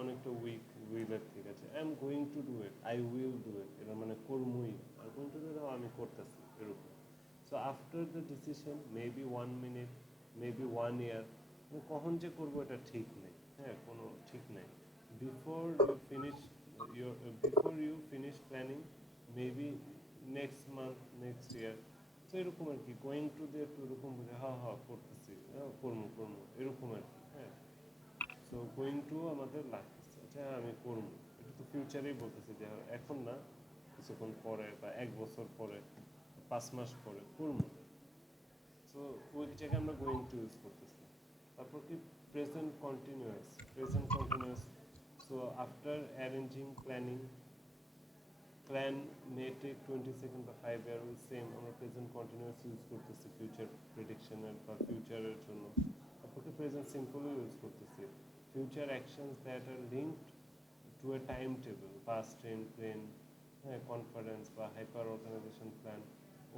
অনেকটা উইক উইলের, ঠিক আছে, I am going to do it, I will do it, এটা মানে কর্মই, আর গোয়িং টু ডু ইট আমি করতেছি এরকম। So after the decision maybe 1 minute, maybe 1 year, কখন যে করবো এটা ঠিক নেই, হ্যাঁ, কোনো ঠিক নেই। Before you finish before you finish planning, maybe next month, next year. তো এরকম আর কি, গোয়িং টু দিয়ে একটু এরকম বুঝে, হ্যাঁ হ্যাঁ করতেছি, হ্যাঁ কর্ম কর্ম এরকম আর কি। হ্যাঁ, সো গোয়িং টু আমাদের লাগতেছে, আচ্ছা আমি করবো, এটা তো ফিউচারেই বলতেছি যে এখন না, কিছুক্ষণ পরে বা 1 বছর পরে, 5 মাস পরে করবো। সো ওই জায়গায় আমরা গোয়িং টু ইউজ করতেছি। তারপর কি present continuous, present continuous. So after arranging planning, plan may take 20 second বা 5 ইয়ার, উইল সেম আমরা প্রেজেন্ট কন্টিনিউয়াস ইউজ করতেছি ফিউচার প্রেডিকশনের বা ফিউচারের জন্য। তারপর কি প্রেজেন্ট সিম্পলও ইউজ করতেছি। Future actions that are linked to a time table, bus, train, plane, হ্যাঁ, কনফারেন্স বা hyper organization plan.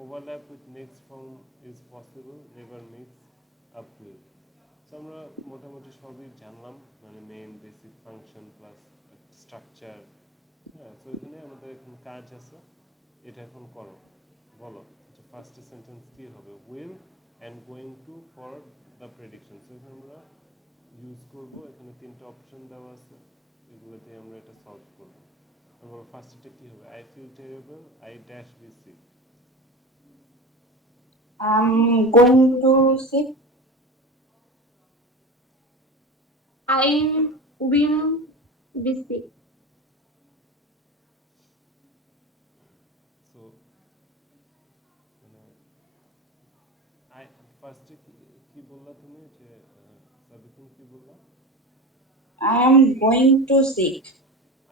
Overlap with next form is possible, never mix up with. So আমরা মোটামুটি সবই জানলাম, মানে main basic function plus structure. হ্যাঁ, তো এখানে আমাদের এখন কাজ আছে, এটা এখন করো, বলো যে ফার্স্ট সেন্টেন্স কি হবে, will and going to for the prediction. So এখানে আমরা ইউজ করবো, এখানে 3টা অপশন দেওয়া আছে, এগুলোতে আমরা এটা সলভ করবো। আমরা ফার্স্টটা কি হবে, I feel terrible, I dash B C. Going to sick. I will be sick. Sabikun কি বললা? I am going to seek.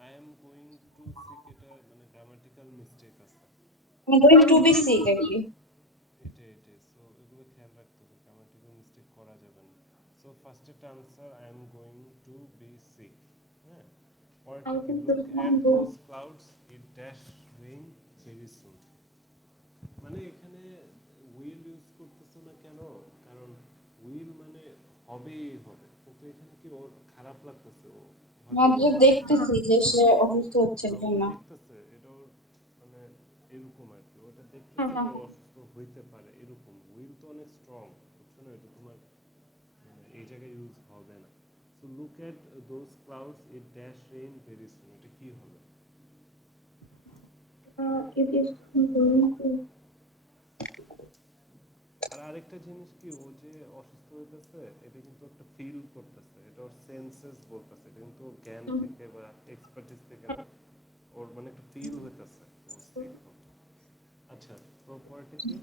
I am going to sick, এটা মানে গ্রামাটিক্যাল মিস্টেক আছে। I'm going to I'm be going sick to see. actually. এটাই so এগুলো খেয়াল রাখতে হবে, গ্রামাটিক্যাল মিস্টেক করা যাবে না। সো ফার্স্টেরটা answer I am going to be sick. হ্যাঁ, I পরেরটা কি? think look that at I'm those going. Clouds it dash rain very soon. মানে এখানে উইল ইউজ করতেছো না কেন? কারণ উইল মানে হবেই হবে, কিন্তু এখানে কি ওর খারাপ লাগতেছে, ও না হয়তো যে দেখতেছি যে সে অসুস্থ হচ্ছে ও জন্য। দেখতেছে এটা ওর মানে এরকম আর কি, ওটা হ্যাঁ দেখতেছে যে হ্যাঁ ও অসুস্থ হইতে পারে এরকম। উইল তো অনেক স্ট্রং, বুঝছো না? এটা তোমার মানে এই জায়গায় ইউজ হবে না। So look at those clouds it dash rain very সুন, এটা কি হবে? it is going to. আর আরেকটা জিনিস কি, ও যে অসুস্থ হইতেছে এটা কিন্তু একটা ফিল করতেছে, এটা ওর সেন্সেস বলতেছে, এটা কিন্তু ওর জ্ঞান থেকে বা এক্সপার্টিস থেকে না, ওর মানে একটা ফিল হইতেছে ও সিক হবে। আচ্ছা, তো পরেরটা কি?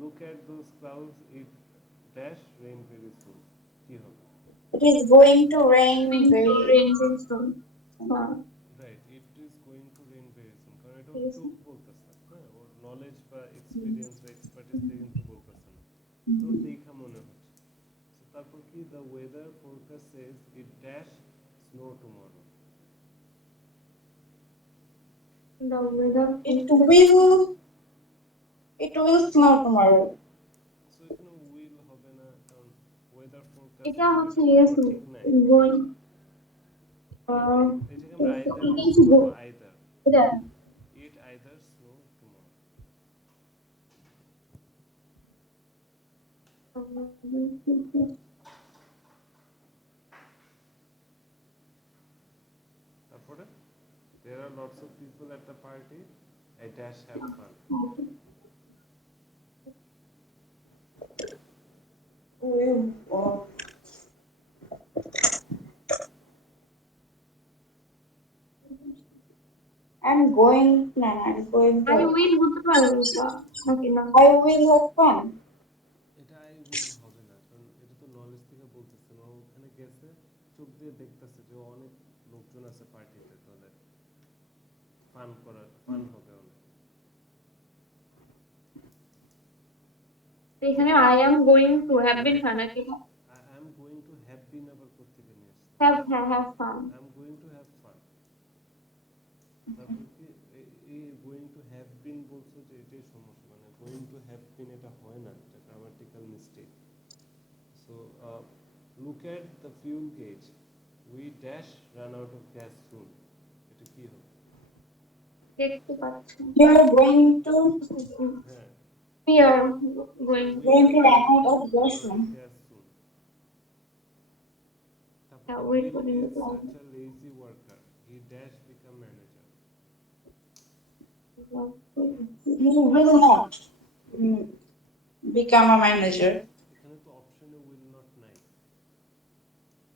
Look at those clouds it dash rain very সুন, কি হবে? It is going to rain Going to very rain very soon. Right, it is going two rain very সুন, কারণ এটা ওর Yes. চোখ বলতেছে, হ্যাঁ, ওর নলেজ বা এক্সপিরিয়েন্স বা এক্সপার্টিস থেকে কিন্তু বলতেছে না, তো ওর দেখা মনে হচ্ছে। So, তারপর কি? The weather forecast Sage it dash snow tomorrow. The weather it forecast. will snow tomorrow. So এখানে উইল হবে না, কারণ ওয়েদার ফোরকাস্ট এটা হচ্ছে এটা yes কোনো ঠিক নাই। going. এই জায়গায় আমরা either It use is go. করবো, আইদার। এটা ইট আইদার স্নো টুমরো। তারপরে there are lots of people at the party, I dash have fun. Oh, I'm going. No, I'm going I to. will হতে পারে এটা নাকি না? I will have fun. এটা I will হবে না, কারণ এটা তো নলেজ থেকে বলতেছে না, ও ওখানে গেছে, চোখ দিয়ে দেখতেছে যে অনেক লোকজন আছে পার্টিতে, তাহলে ফান হবে অনেক। এখানে I am going to have been fun নাকি I am going to have been আবার কোত্থেকে নিয়ে আসছে? have fun. I am going to have fun. তারপর কি এই গোয়িং টু হ্যাভ বিন বলছো, যে এটাই সমস্যা, মানে গোয়িং টু হ্যাভ বিন এটা হয় না, এটা grammatical mistake. So look at the fuel gauge we dash run out of gas soon, এটা কি হবে? দেখতে পাচ্ছি। You are going to হ্যাঁ, We are going we going are to going run to out of run out of gas. gas soon. তারপরে yeah, wait Will for him is to such a lazy worker, he dash become manager. You will not become a manager. এখানে তো অপশনে will not নাই,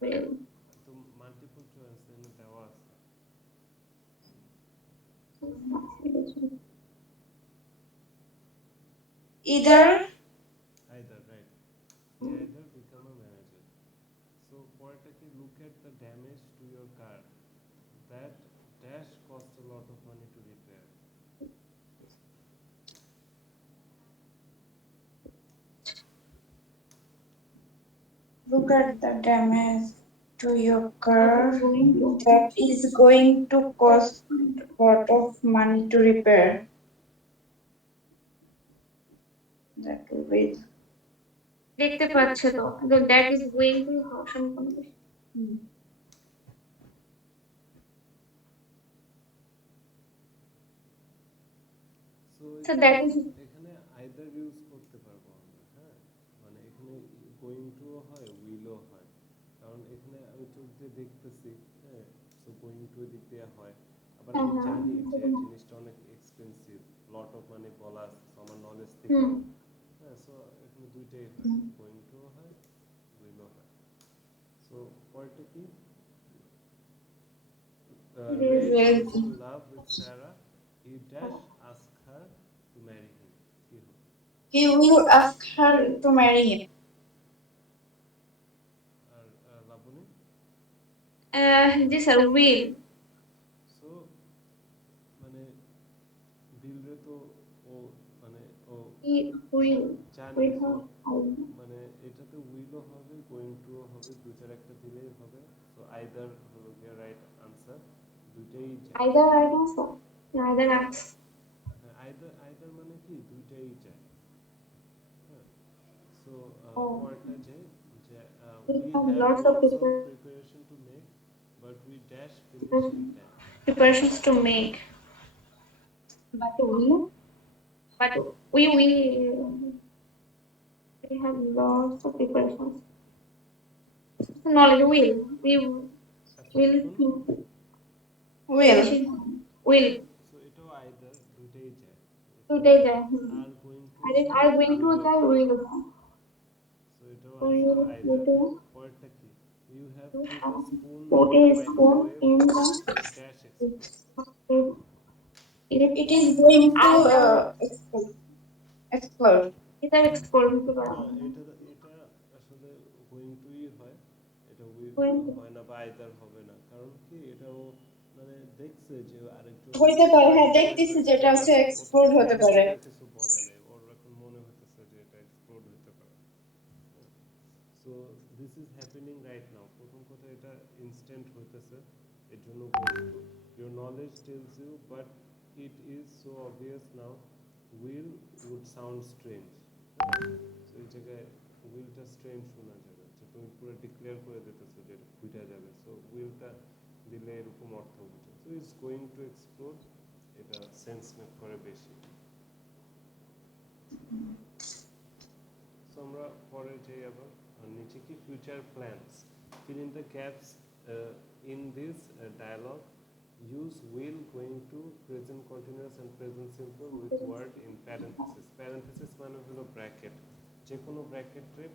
well, তো multiple choice এখানে দেওয়া আছে। Either Either, right, he either become a manager. So পরেরটা কি? look at the damage to your car, that dash cost a lot of money to repair. look at the damage to your that car is going to. that is going to cost a lot of money to repair. That will. দেখতে পাচ্ছে তো that is going to option কোনো কিছু। So So that is এখানে either use করতে পারবো আমরা, হ্যাঁ, মানে এখানে গোয়িং টু হয়, উইলও হয়, কারণ এখানে আমি চোখ দিয়ে দেখতেছি, হ্যাঁ, সো গোয়িং টু দিক দিয়ে হয়। আবার আমি জানি যে জিনিসটা অনেক এক্সপেন্সিভ, লট অফ মানি বলা আছে, so আমার নলেজ থেকেও, হ্যাঁ, সো এখানে দুইটাই হয়, গোয়িং টু হয়, উইলও হয়। সো পরেরটা কি? Ray falls in love with Sarah, he dash ask her to marry him, কি হবে? He will ask her to marry him. Labani? জি স্যার, উইল। সো মানে বিল রে তো ও মানে ও উইল জানে, উইল সো মানে এটাতে উইলও হবে, গোয়িং টুও হবে, দুইটার একটা দিলেই হবে। সো আইদার হলো গিয়ে রাইট আনসার, দুইটাই যায়। আইদার রাইট আনসার, আইদার আক্স। আইদার আইদার মানে কি দুইটাই যায়। হ্যাঁ, সো ও, পরেরটা যে যে we we have have lots of lots of preparation to make but we dash finish in time. preparations to make, but we have lots of preparations. Knowledge আচ্ছা will দেখুন, think, will will সো এটাও either, দুইটাই যায়। today যায়। আর going to আর going to যায়, will so এটাও আছে will আইদার। to পরেরটা কি, you have to put a spoon put in a the spoon microwave in to dash explode. it is going to explode. Explode. এটা explode হতে পারে। না, এটা আসলে গোয়িং টুই হয়, এটা উইল Going to হয় না বা আইদার হবে না, কারণ কি এটাও মানে দেখছে যে আরেকজন হইতে পারে, হ্যাঁ মাইক্রোওয়েভে দেখতেছি যেটা স্পুন হচ্ছে আছে, ও তো এক্সপ্লোড হতে পারে। স্পেসিফিক আর কিছু বলে নাই, ওর এখন মনে হইতেছে যে এটা এক্সপ্লোড হতে পারে। So this is happening right now, প্রথম কথা এটা ইনস্ট্যান্ট হইতেছে, এর জন্য going to. Your knowledge tells you but it is so obvious now, will would sound strange. So এই জায়গায় উইলটা স্ট্রেঞ্জ শোনা যাবে, যে তুমি পুরো ডিক্লেয়ার করে দিতেছো যে এটা ফুটে যাবে, সো উইলটা দিলে এরকম অর্থ বুঝে। So is going two explode, এটা সেন্স মেক করে বেশি। সো আমরা পরে যাই আবার, নিচে কি future plans, fill in the gaps in this dialogue, use will, going to, present continuous and present simple with word in parenthesis. parenthesis মানে হলো ব্র্যাকেট, যে কোনো ব্র্যাকেটের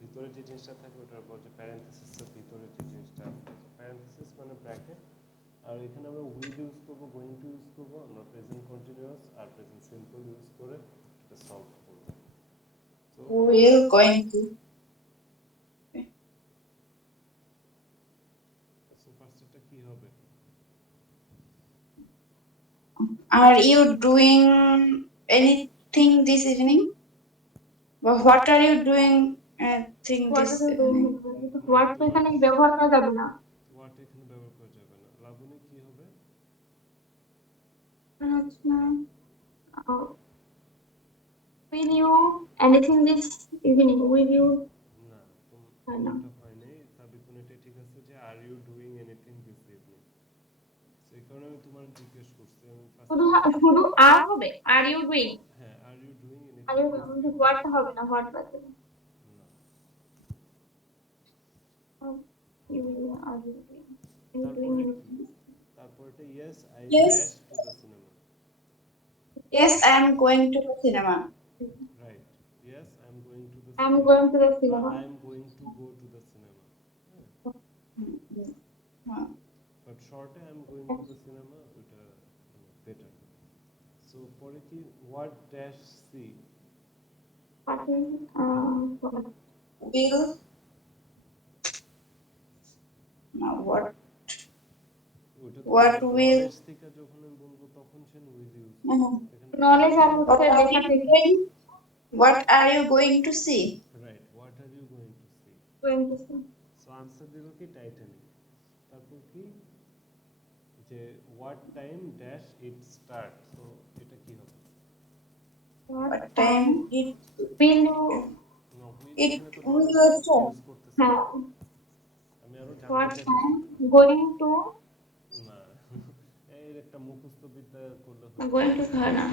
ভিতরে যে জিনিসটা থাকে ওটার বলছে প্যারেন্থেসিসের ভিতরে যে জিনিসটা আছে। প্যারেন্থেসিস মানে ব্র্যাকেট, আর এখানে আমরা উইল ইউজ করবো, গোয়িং টু ইউজ করবো, আমরা প্রেজেন্ট কন্টিনিউয়াস আর প্রেজেন্ট সিম্পল ইউজ করে এটা সলভ করবো। তো Will going to. ফার্স্টটা কি হবে? Are you doing anything this evening? But what are you doing thing what this are you evening? Doing, what তো এখানে ব্যবহার করা যাবে না। হোয়াট এখানে ব্যবহার করা যাবে না। লাবণী কি হবে? Will you anything this evening? Will you? না, হয় না, ওটা হয় নাই। সাবিকুন এটা ঠিক আছে যে are you doing anything this evening, সেই কারণে আমি তোমার জিজ্ঞেস করছি। আমি শুধু ফার্স্টে শুধু আর হবে, আর ইউ ডুইং, হ্যাঁ, are you doing are anything you this evening, what হবে না, হোয়াট বাদে না। ইউ আর ইউ ডুইং তারপরে কি? তারপরটা yes I Yes. Dash to the cinema. Yes, I am going to the cinema. Right, yes I am going to the I am cinema, going to the বা cinema. I am going to go to the cinema. But শর্টে I am going to the cinema, ওটা better. So পরে কি, what dash see, Will. Now what? ওটা তো What will? Knowledge থেকে যখন আমি বলবো তখন সে উইল ইউজ এখানে নলেজ আর What হচ্ছে are দেখা you থেকে doing? What are you going to see? Right, what are you going to see. Going to see. So answer দিল কি টাইটানিক। তারপর কি, যে what time dash it start, so এটা কি হবে? What time it will you? No, will it এখানে তো will নলেজ start? ইউজ করতেছি না। হ্যাঁ, আমি আরো জানতে হোয়াট চাইতেছি। টাইম গোইং টু, না, এর একটা মুখস্থ বিদ্যা করলে গোইং হতো। টু হয় না।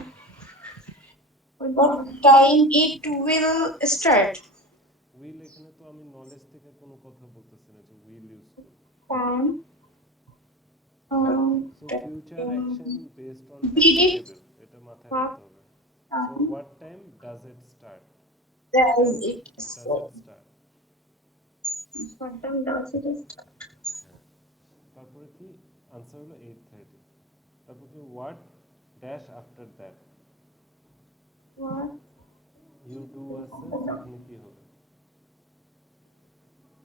What time it will start? Will এখানে তো আমি নলেজ থেকে কোনো কথা বলতেছি না যে উইল ইউজ করব। Time so future action based on Did time it? Table, এটা মাথায় রাখতে হবে। So what time does it start, Does it does it start. What time does it? তারপরে কি, আনসার হলো 8:30। তারপর কি, what dash after that, what you do আছে, সেখানে কি হবে?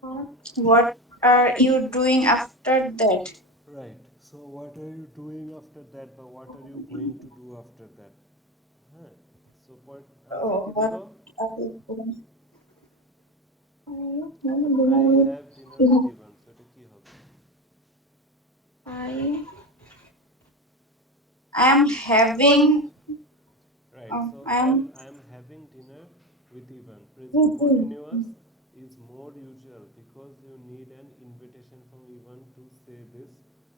What What are you doing after that? Right. So what are you doing after that বা what are you going to do after that? হ্যাঁ, so answer কি দিব? What are you doing? I have dinner with Ivan. So এটা কি হবে? I am having Right. So I am I am having dinner with Ivan. Present busy. continuous is more usual because you need an invitation from Ivan to say this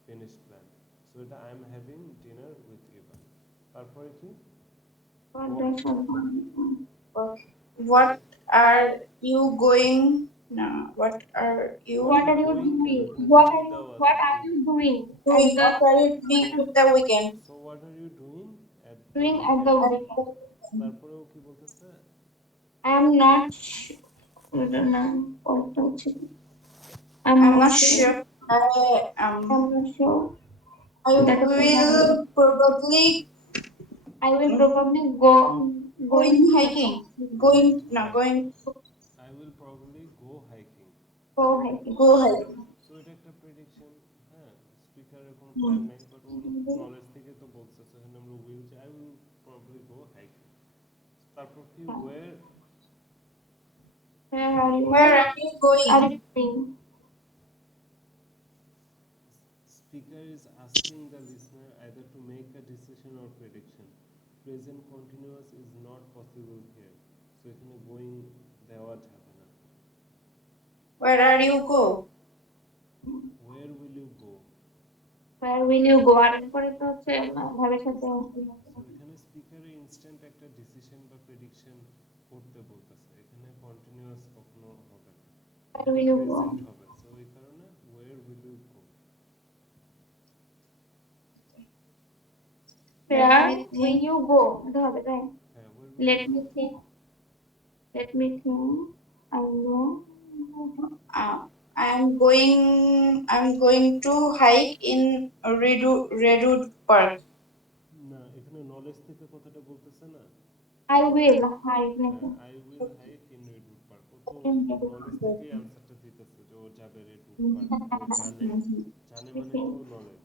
finished plan. So এটা I am having dinner with Ivan. তারপরে কি? What are you going? No, what are you What are you going কেন? doing? এখানে তো What to are you দেওয়া what আছে are to. you doing at doing? the What are you doing with the weekend? So what are you doing at the doing at the weekend? At weekend? the weekend. তারপরেও কি বলতেছে? I am not না পরেরটা হচ্ছে I'm I'm not not sure. sure. I I'm not sure I that will probably I will probably go going going hiking. Right, Going no right. going I will probably go hiking. go So hiking. go hiking. So এটা একটা prediction. হ্যাঁ, স্পিকারের কোনো plan Hmm. নাই, but or knowledge থেকে তো বলছে। So এখানে আমরা উইল যে I will probably go hiking. তারপর কি wire Where are you? Where are you going? Are you going? speaker is asking the listener either to make a decision or prediction. Present continuous is not possible here. So এখানে going দেওয়া যাবে না। Where are you go? Where will you go? Where will you go? আর এরপরে তো হচ্ছে ভাবের সাথে so এখানে স্পিকারে ইনস্ট্যান্ট একটা ডিসিশন বা প্রেডিকশন করতে বলতেছে। এখানে কন্টিনিউয়াস কখনো হবে না, where will you go? Present হবে। সো এই কারণে where will you go. Where Let me will think. you go? এটা হবে তাই হ্যাঁ, where will let you me go. think let me think I know I'm going to hike in Redwood Park. না, এখানে knowledge থেকে কথাটা বলতেছে না। I will hide হ্যাঁ, নাকি I will hike in Redwood Park. ও তো in the নলেজ থেকেই আনসারটা দিতেছে যে ও যাবে রেডউড পার্ক, ও জানে। জানে মানে তো নলেজ।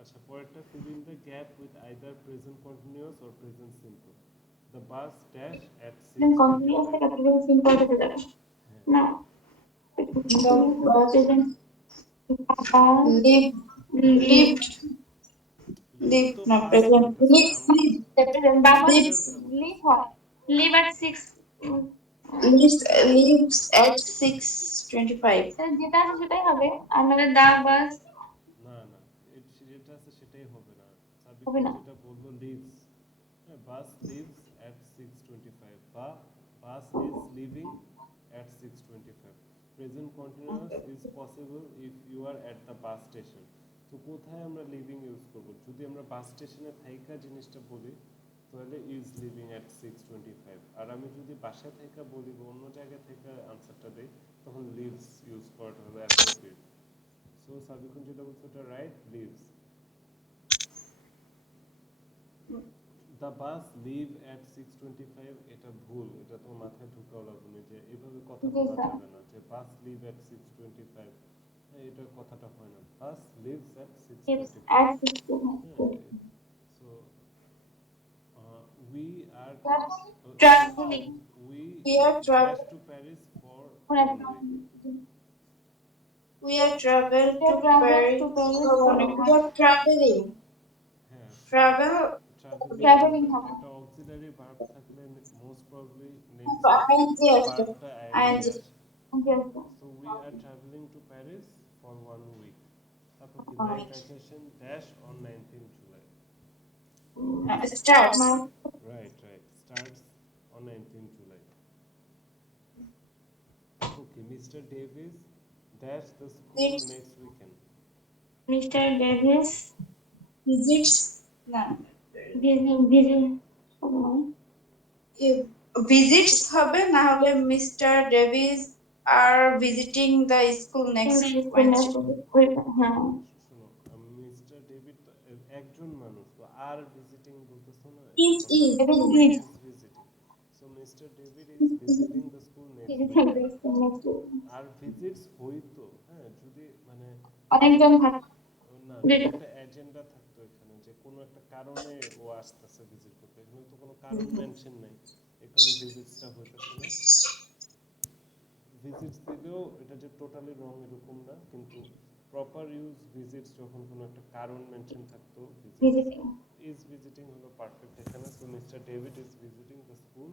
আচ্ছা, পরেরটা fill in the gap with either present continuous or present simple. The bus dash at then continuous 6:25. থেকে তাহলে simple থেকে যাবে হ্যাঁ, না The bus present live live lived live live তো no পাস্ট present হইতেছে। present বাবুল lives ফিউচারটা live বলতেছে। হয় live at 6 lives at 6:25. যেটা আছে সেটাই হবে আমাদের দা বাস না না, যেটা আছে সেটাই হবে না। হবে সাবিকুল না যেটা বললো লিভস, হ্যাঁ, বাস লিভস অ্যাট 6:25 বা bus is leaving at 6:25। Present continuous is possible if you are at the bus station. তো কোথায় আমরা লিভিং ইউজ করব? যদি আমরা বাস স্টেশনে থাইকা জিনিসটা বলি তাহলে ইজ লিভিং অ্যাট 6:25। আর আমি যদি বাসায় থাইকা বলি বা অন্য জায়গায় থেকে আনসারটা দেই তখন লিভস ইউজ করাটা হলো অ্যাপ্রোপ্রিয়েট। সো সাবিকুন যেটা বলছে ওটা right, leaves. The bus leave at 6:25 এটা ভুল, এটা তো মাথায় ঢুকাও লাগবে যে এভাবে কথা জি বলা স্যার যাবে না যে বাস লিভ অ্যাট 6:25। হ্যাঁ, এটা কথাটা হয় না। বাস লিভস অ্যাট lives 6:25। at 6 হ্যাঁ, so we R traveling we We are dash travel to Paris for we 1 week। we are travel are to travelers to Paris Paris for for 1 week. We are traveling. হ্যাঁ, Travel travelling traveling হবে। হবে একটা auxiliary verb থাকলে most probably next ING আসবে পার্টটা ING ING আসে। yes So we are traveling to Paris for 1 week. তারপর কি night week. vacation dash on 19th July. Starts. my Right, right. Starts on 19th July. Okay, Mr. Davis dash the school Visits next weekend. Mr. Davis visits no. visit Visits হবে না হলে Mister Davis are visiting the school next Wednesday. হ্যাঁ শোনো, mister David একজন মানুষ তো আর visiting বলতেছো না, Is কথা is Davis is is visiting. So Mister David is visiting the school next visiting weekend. the next are visits হইতো, হ্যাঁ, অনেকজন থাকে। না দুইটা। একটা এজেন্ডা থাকতো এখানে যে কোনো একটা কারণে ও আসতেছে ভিজিট করতে, এখানে তো কোনো কারণ মেনশন নাই, এই কারণে ভিজিটসটা হইতেছে না। ভিজিটস দিলেও এটা যে টোটালি রং এরকম না, কিন্তু প্রপার ইউজ ভিজিটস যখন কোনো একটা কারণ মেনশন থাকতো, ভিজিটস ভিজিটিং। ইজ ভিজিটিং হলো পারফেক্ট এখানে। So Mister David is visiting the school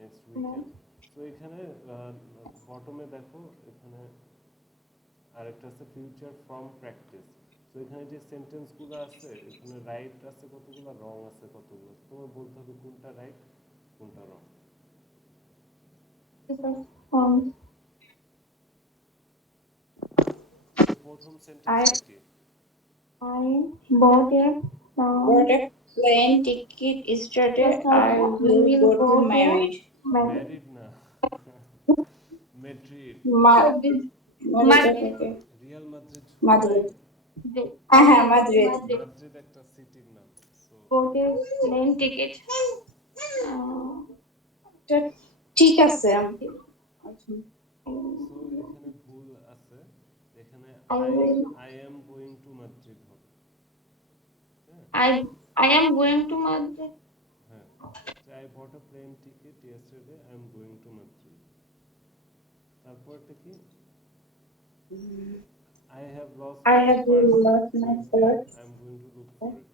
next weekend. So এখানে বটমে দেখো, এখানে আরেকটা আছে ফিউচার ফ্রম প্র্যাকটিস। তো এখানে যে সেন্টেন্সগুলো আছে, এখানে রাইট আছে কতগুলো, রং আছে কতগুলো, তোমার বলতে হবে কোনটা রাইট কোনটা রং। তো প্রথম I সেন্টেন্সটা কি? I bought a bought a plane ticket yesterday. I we will will go to go to married. Madrid. Married না, মেড্রিড। Madrid, okay. রিয়াল মাদ্রিদ শুনো নাই? Madrid. হ্যাঁ মাদ্রিদ। মাদ্রিদ একটা সিটির নাম। So Bought a plane ticket. এটা ঠিক আছে। সো এখানে ভুল আছে, এখানে I I will. I am going to Madrid হবে। হ্যাঁ I am going to Madrid. হ্যাঁ, I bought a plane ticket yesterday, I am going to Madrid. তারপরটা কি? I have lost I my have purse lost my Tuesday, purse. I am going to look for it.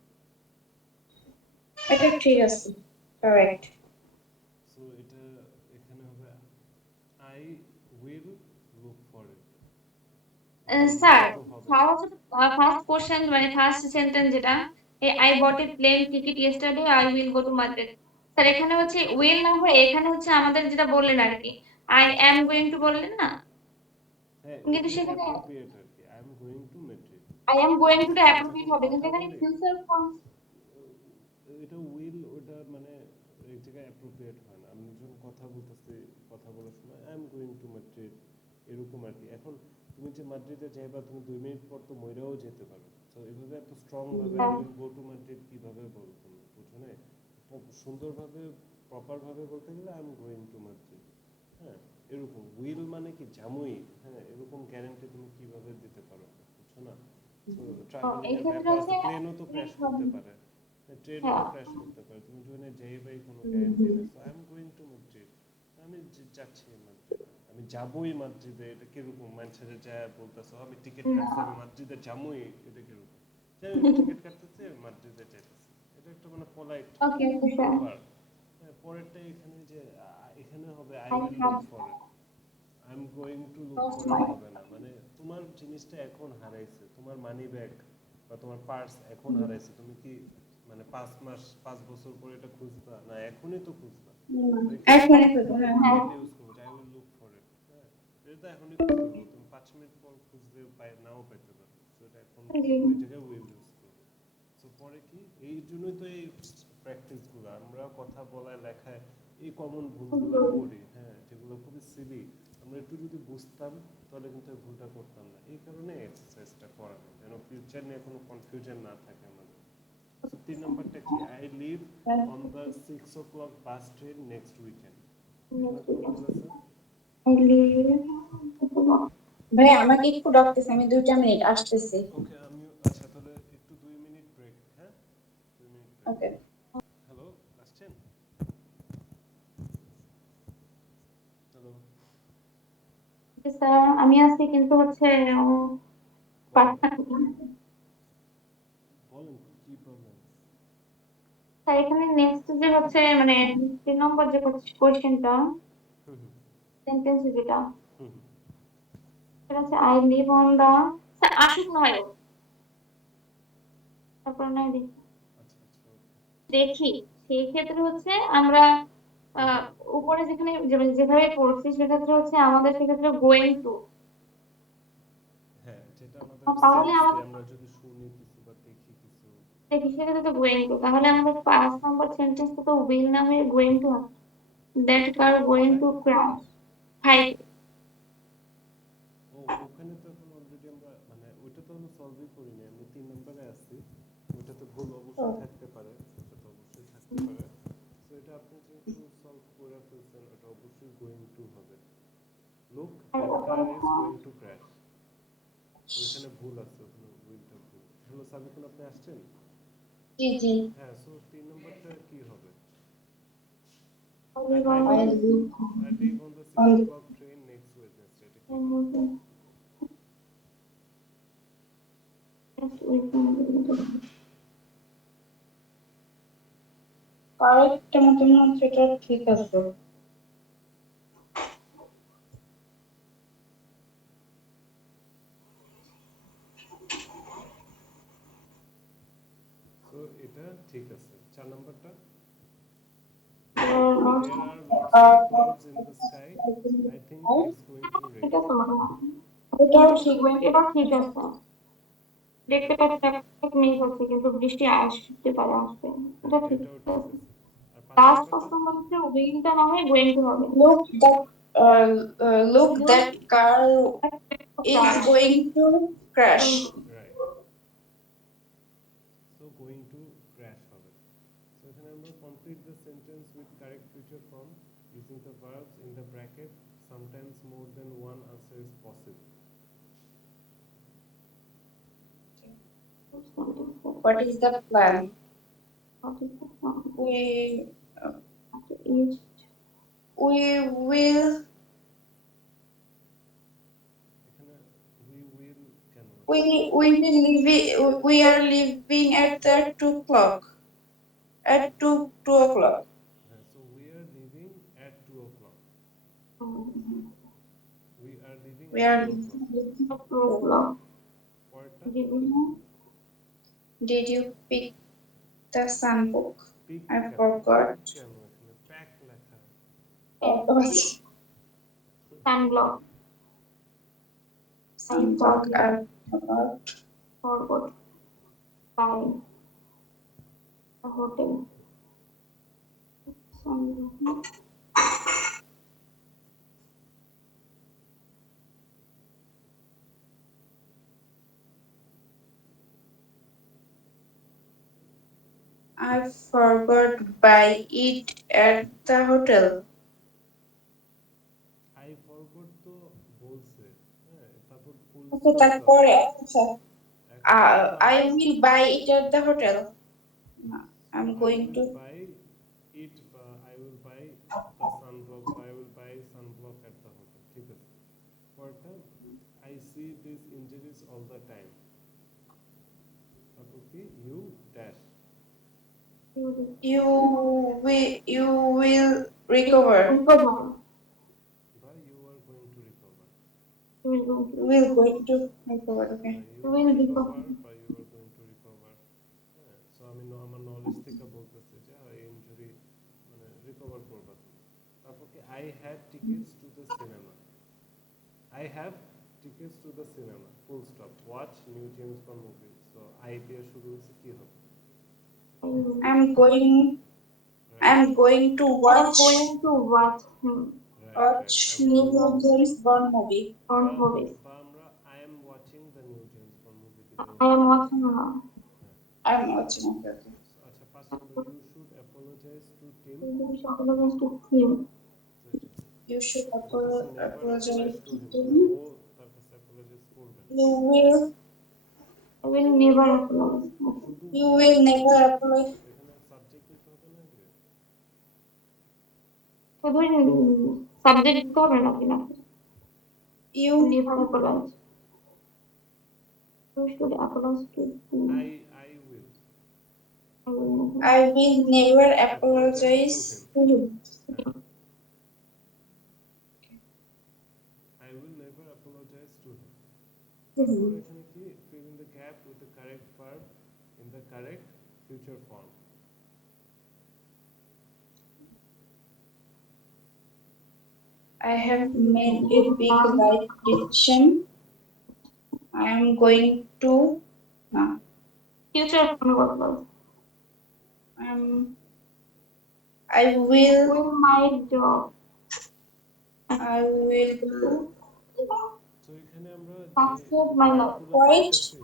এটা ঠিক আছে, correct. So এটা এখানে হবে I will look for it. Sir, তো হবে না। ফার্স্ট কোশ্চেন মানে ফার্স্ট সেন্টেন্স যেটা, I bought a plane ticket yesterday I will go to Madrid. Sir এখানে হচ্ছে উইল না হয়ে এখানে হচ্ছে আমাদের যেটা বললেন আর কি, আই অ্যাম গোয়িং টু বললেন না, হ্যাঁ কিন্তু ওইটাই সেখানে অ্যাপ্রোপ্রিয়েট আর কি, I am going to Madrid. I am going to টা আচ্ছা অ্যাপ্রোপ্রিয়েট কোনো হবে, কথা কিন্তু এখানে বলি, ফিউচার ফর্ম। এটা উইল ওটা মানে এই জায়গায় অ্যাপ্রোপ্রিয়েট হয় না। আমি যখন কথা বলতেছি, কথা বলার সময় I am going to Madrid এরকম আর কি। এখন তুমি যে মাদ্রিদে যাইবা, তুমি 2 মিনিট পর তো মইরাও যেতে পারো। তো এভাবে এত স্ট্রং ভাবে I will go to Madrid কিভাবে বলবো তুমি, বুঝো না? সুন্দরভাবে প্রপার ভাবে বলতে গেলে I am going to Madrid. হ্যাঁ, এরকম উইল মানে কি জামুই, হ্যাঁ এরকম গ্যারান্টি তুমি কিভাবে দিতে পারো, বুঝছো না? তো ট্রাভেলিং এর এক্ষেত্রে ব্যাপার আছে, হচ্ছে প্লেনও তো ক্র্যাশ করতে পারে, ট্রেনও তো হ্যাঁ, ক্র্যাশ করতে পারে, তুমি জন্য যেই ভাই কোনো গ্যারান্টি নেই। So I am going to Madrid, আমি যাচ্ছি মাদ্রিদে, আমি যাবোই মাদ্রিদে, এটা কিরকম মানুষের যা বলতেছো আমি টিকিট কাটছি আমি মাদ্রিদে যাবোই, এটা কিরকম? যে আমি টিকিট কাটতেছি মাদ্রিদে যাইতেছি, এটা একটা মানে পোলাইট ওকে স্যার, প্রপার। পরেরটা এখানে যে এখানে হবে I I will have look for it, I am going to look lost for it my. হবে না। মানে তোমার জিনিসটা এখন হারাইছে, তোমার মানি ব্যাগ বা তোমার পার্স এখন হারাইছে, তুমি কি মানে 5 মাস 5 বছর পরে এটা খুঁজবা না? এখনই তো খুঁজবা। তো এখানে এখনই করবো, হ্যাঁ। উইল ইউজ করবো, আই উইল লুক ফর ইট। হ্যাঁ, এটা তো এখনই খুঁজতে হবে, তুমি 5 মিনিট পর খুঁজলে নাও পাইতে পারো। তো এটা এখন ওই জায়গায় উইল ইউজ করবো। সো পরে কি, এই জন্যই তো এই প্র্যাকটিস গুলো, আমরা কথা বলায় লেখায় এই কমন ভুলগুলো করি, হ্যাঁ যেগুলো খুবই সিলি। আমরা একটু যদি বুঝতাম তাহলে কিন্তু এই ভুলটা করতাম না, এই কারণে এক্সারসাইজটা করানো, যেন ফিউচার নিয়ে কোনো কনফিউশন না থাকে আমাদের। সো 3 নম্বরটা কি, I leave on the 6 o'clock bus train next weekend. এখানে কোনো ভুল আছে? ভাই আমাকে একটু ডাকতেছে, আমি 2টা মিনিট আসতেছি। ওকে, আমিও। আচ্ছা তাহলে একটু 2 মিনিট ব্রেক, হ্যাঁ 2 মিনিট ব্রেক। ওকে। হ্যালো, আসছেন? হ্যালো, স্যার আমি আছি, কিন্তু হচ্ছে বলেন পাঠান। বলেন কি প্রবলেম? স্যার এখানে নেক্সট যে হচ্ছে মানে 3 নম্বর যে কোশ্চেনটা, হুম হুম সেন্টেন্স যেটা, হুম। সেটা হচ্ছে I leave on the, sir আসুক নয় হোক, তারপর নয় দেখি, আচ্ছা আচ্ছা ওকে। দেখি সেই ক্ষেত্রে হচ্ছে আমরা হুম আহ, হুম। উপরে যেখানে যেভাবে পড়ছি সেক্ষেত্রে হচ্ছে আমাদের সেক্ষেত্রে গোয়িং টু, হ্যাঁ, যেটা আমাদের তাহলে সেন্সে আমাদের আমরা যদি শুনি কিছু বা দেখি কিছু। দেখি সেক্ষেত্রে তো গোয়িং টু, তাহলে আমাদের 5 নম্বর সেন্টেন্স তো উইল না হয়ে গোয়িং টু হবে, দ্যাট কার গোয়িং কোথায়? To crash. 5। ও ওখানে তো এখন অলরেডি আমরা মানে ওইটা তো আমরা সলভই করিনি, আমি 3 নম্বরে আছি। ওইটাতে ভুল অবশ্যই থাকতে পারে, ওটা তো অবশ্যই থাকতে পারে। তো এটা আপনি যেহেতু সলভ করে ফেলছেন, ওটা অবশ্যই গোয়িং টু হবে। Look that car is going to crash. ওইখানে ভুল আছে, ওখানে উইলটা ভুল। হ্যালো সাবিকুল, আপনি আসছেন? জি জি। হ্যাঁ, সো 3 নম্বরটা কি হবে? I I, live I on live live I live on the 6 on the o'clock train next Wednesday, এটা কি হবে? কারেক্ট মতো মনে হচ্ছে এটা ঠিক আছে। সো এটা ঠিক আছে। 4 নম্বরটা, there are lots there of are lots of clouds in the sky, I think it's going to rain. ঠিক আছে মনে হয় এটাও ঠিক। এটা ঠিক আছে দেখতে পাচ্ছি একটা মেঘ হচ্ছে কিন্তু বৃষ্টি আসতে পারে আসবে এটা হ্যাঁ, ঠিক এটাও ঠিক আছে আছে। আর 5 লাস্ট নম্বরটা, অপশন হচ্ছে উইলটা না হয় গোয়িং টু হবে Look that car is going to crash. Right. So going to crash হবে। সো এখানে আমরা complete the sentence with correct future form using the verbs in the bracket, sometimes more than one answer is possible. What is the plan? We we will এখানে we will can আছে? we we are leaving at the 2 o'clock. At 2 o'clock. হ্যাঁ, so we are leaving at 2 o'clock। We are leaving We at are 2 o'clock। পরেরটা, Did you pick the sunbook? Pick I কেন? forgot. Pick কেন এখানে? Pack লেখা। sunblock Sunblock I forgot. forgot time a hotel sunblock I forgot buy it at the hotel. I forgot তো বলছে, হ্যাঁ, তারপর ফুল Okay, stop দাও। তারপরে আচ্ছা এখন I will buy it at the hotel. No, I'm I going will to buy it, I will buy the sunblock, I will buy sunblock at the hotel, ঠিক আছে। পরেরটা, I see these injuries all the time, তারপর কি? You dash, you will recover. বা you are going to recover। Will going to recover. Okay. You will recover বা you are going to recover। হ্যাঁ, so আমি আমার knowledge থেকে বলতেছি যে এই ইনজুরি মানে রিকভার করবা তুমি। তারপর কি? I had tickets to the cinema, I have tickets to the cinema, full stop, watch new James Bond movie। So I দিয়ে শুরু হচ্ছে, কি হবে? I'm going to watch new James Bond movie. বা আমরা I am watching the new James Bond movie দিলেও I হবে। am watching now. I'm watching. Okay. আচ্ছা, 5 নম্বর, you should apologize to Tim, You should বলতেছে never apologize apologize to to him, him. মানে ও তার কাছে apologize করবে না। You will I will never apologize. শুধু you will never apologize. এখানে subject দিতে হবে না যে? শুধুই সাবজেক্ট দিতে হবে নাকি না You never apologize. You should apologize to him. I will I will never apologize apologize to to him। him. I will never apologize to him। তারপর এখানে কি? fill in the gap with the correct verb in the correct future form। I have made a big life decision. I am going to no. Future form I will my job. I will so এখানে আমরা যে Succeed my life. ভার্বগুলো Quit. পাইতেছি,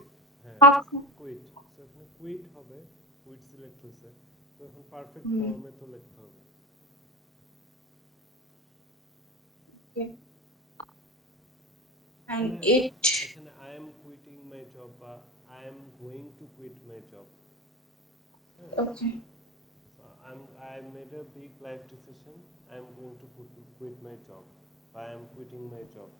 হ্যাঁ, Succeed. Quit. So এখানে quit হবে, quit select হয়েছে, তো এখন পারফেক্ট Hmm. ফর্মে তো লিখতে হবে। Okay. And এখানে it এখানে I am quitting going to quit my job. Okay. So I made a big life decision. I'm going to quit my job. I am quitting my job.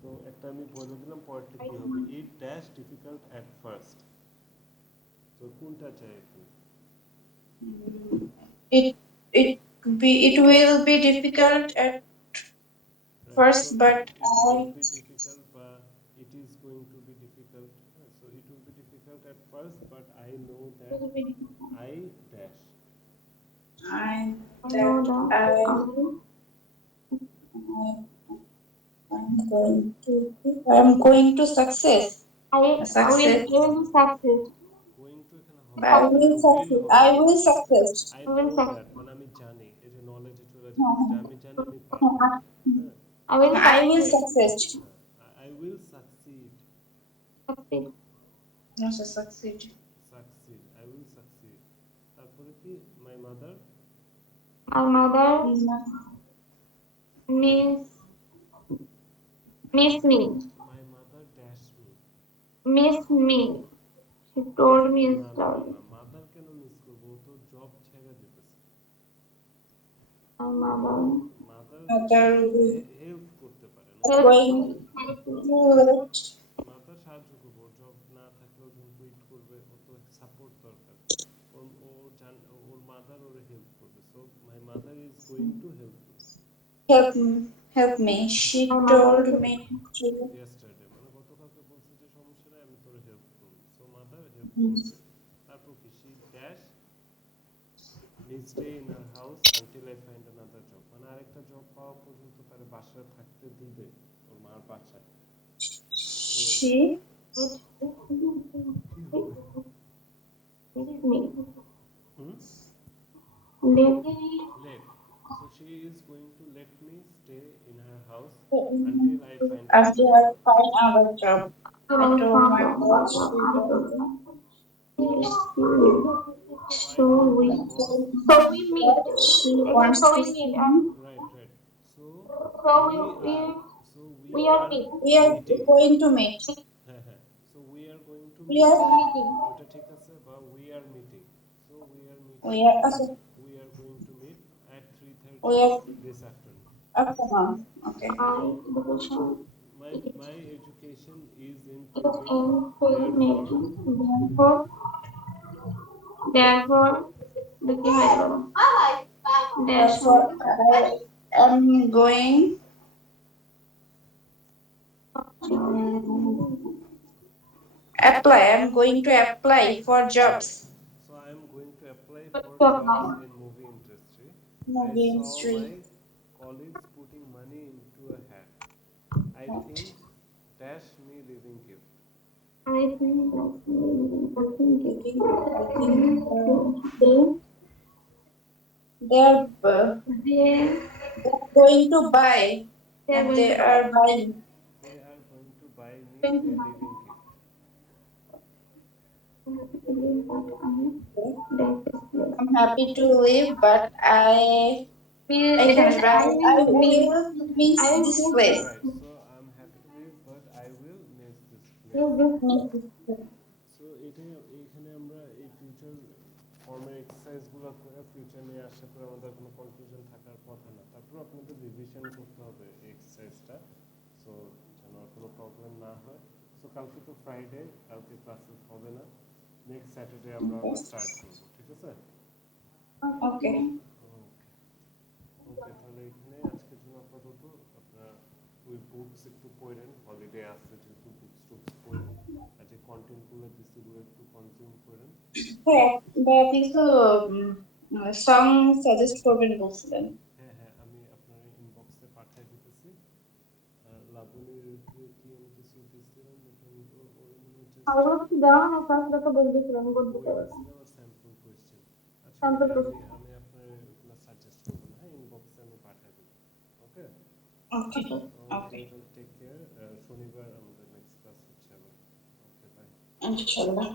So একটা আমি বলে দিলাম পরেরটা কি হবে it dash difficult at first. So কোনটা চাই এখন? It will be difficult at first, So but it will be difficult, but it is going to be difficult. So it will be difficult at first, but I know that I dash. I know that that I'm going to success. I will Success. succeed. Going to এখানে হবে I না, will succeed. হবে। I will success. I I will know succeed. that মানে আমি জানি এই যে নলেজে চলে যাচ্ছে যে আমি জানি আমি পারবো। হ্যাঁ I will I will succeed. success. I will succeed. Succeed. No, so succeed. Succeed. I will succeed. তারপরে কি my mother My mother miss me. my mother dash me. Miss me. She told me না না yesterday. না mother কেন miss করবো ও তো job ছেড়ে দিতেছে। My mother mother Mother will help করতে পারে না help going me. to let mother সাহায্য করবো জব না থাকলেও যখন কুইট করবে ও তো সাপোর্ট দরকার ওর মাদার ওরে হেল্প করবে so my mother is going to help help me. She My told mother me to yesterday মানে গতকালকে বলছে যে সমস্যা নাই আমি তোরে হেল্প করব সো মাদার হেল্প করবে তারপর কি she dash me stay in her house until I find another job মানে আরেকটা জব পাওয়া পর্যন্ত তার বাসায় থাকতে দিবে ওর মার বাসায় তো she কি হবে Miss me. Hmm Let let so she is going to let me stay in her house until I find after another I job. find another job. I me told my boss she So I So told we my boss, so we meet. she Again, wants so to we see meet. me. right. So So we we are, so we we are are meet. We are meeting. going to meet. So we are going to We meet. are Meeting. ওটা ঠিক আছে বা we are meeting. So we are we meeting. are also We are going to meet at we 3:30 are this afternoon. afternoon. Okay. My education My education is in is Pune. in Therefore, therefore the কি হয়ে গেল? Therefore, Therefore I am going apply. I'm going to apply for right. jobs. So I am going to apply to for apply. jobs in movie industry. I Movie saw industry. my colleagues putting money into a hat. I think dash me living gift. I think that's I think it I think they're they going to buy they are and going they to are buying. They are going to buy me going a to living gift. I'm happy to live, but I এখানে can I write. I will miss will miss I will this miss place. Right. So I'm happy to live, but I will miss this place. this so এটাই এইখানে আমরা এই future ফর্মের এক্সারসাইজগুলো করে future নিয়ে আশা করি আমাদের কোনো কনফিউশন থাকার কথা না তারপর আপনাদের রিভিশন করতে হবে এই এক্সারসাইজটা সো যেন আর কোনো প্রবলেম না হয় সো কালকে তো ফ্রাইডে কালকে ক্লাসেস হবে না নেক্সট স্যাটারডে আমরা আবার স্টার্ট করবো ঠিক আছে Okay. ওকে তাহলে এখানে আজকের জন্য আপাতত আপনার ওই বুকস একটু পড়েন হলিডে আসছে যেহেতু বুকস টুকস পড়েন আর যে কন্টেন্টগুলো দিচ্ছিগুলো একটু কনজিউম করেন হ্যাঁ কিছু সং সাজেস্ট করবেন বলছিলেন হ্যাঁ আমি আপনার ইনবক্সে পাঠিয়ে দিতেছি লাবণীর কি আমি কিছু দিচ্ছিলাম দেখুন ওর মনে হচ্ছে আরো কি দেওয়া না তার সাথে তো বলতেছিলাম বই বলতে দিচ্ছিলাম আর স্যাম্পল কোয়েশ্চেন আচ্ছা Sample ওকে question. আমি আপনার ওগুলো সাজেস্ট করবো না হ্যাঁ ইনবক্সে আমি পাঠিয়ে দেবো ওকে ওকে ওকে টেক কেয়ার শনিবার আমাদের নেক্সট ক্লাস হচ্ছে আবার ওকে বাই ইনশাআল্লাহ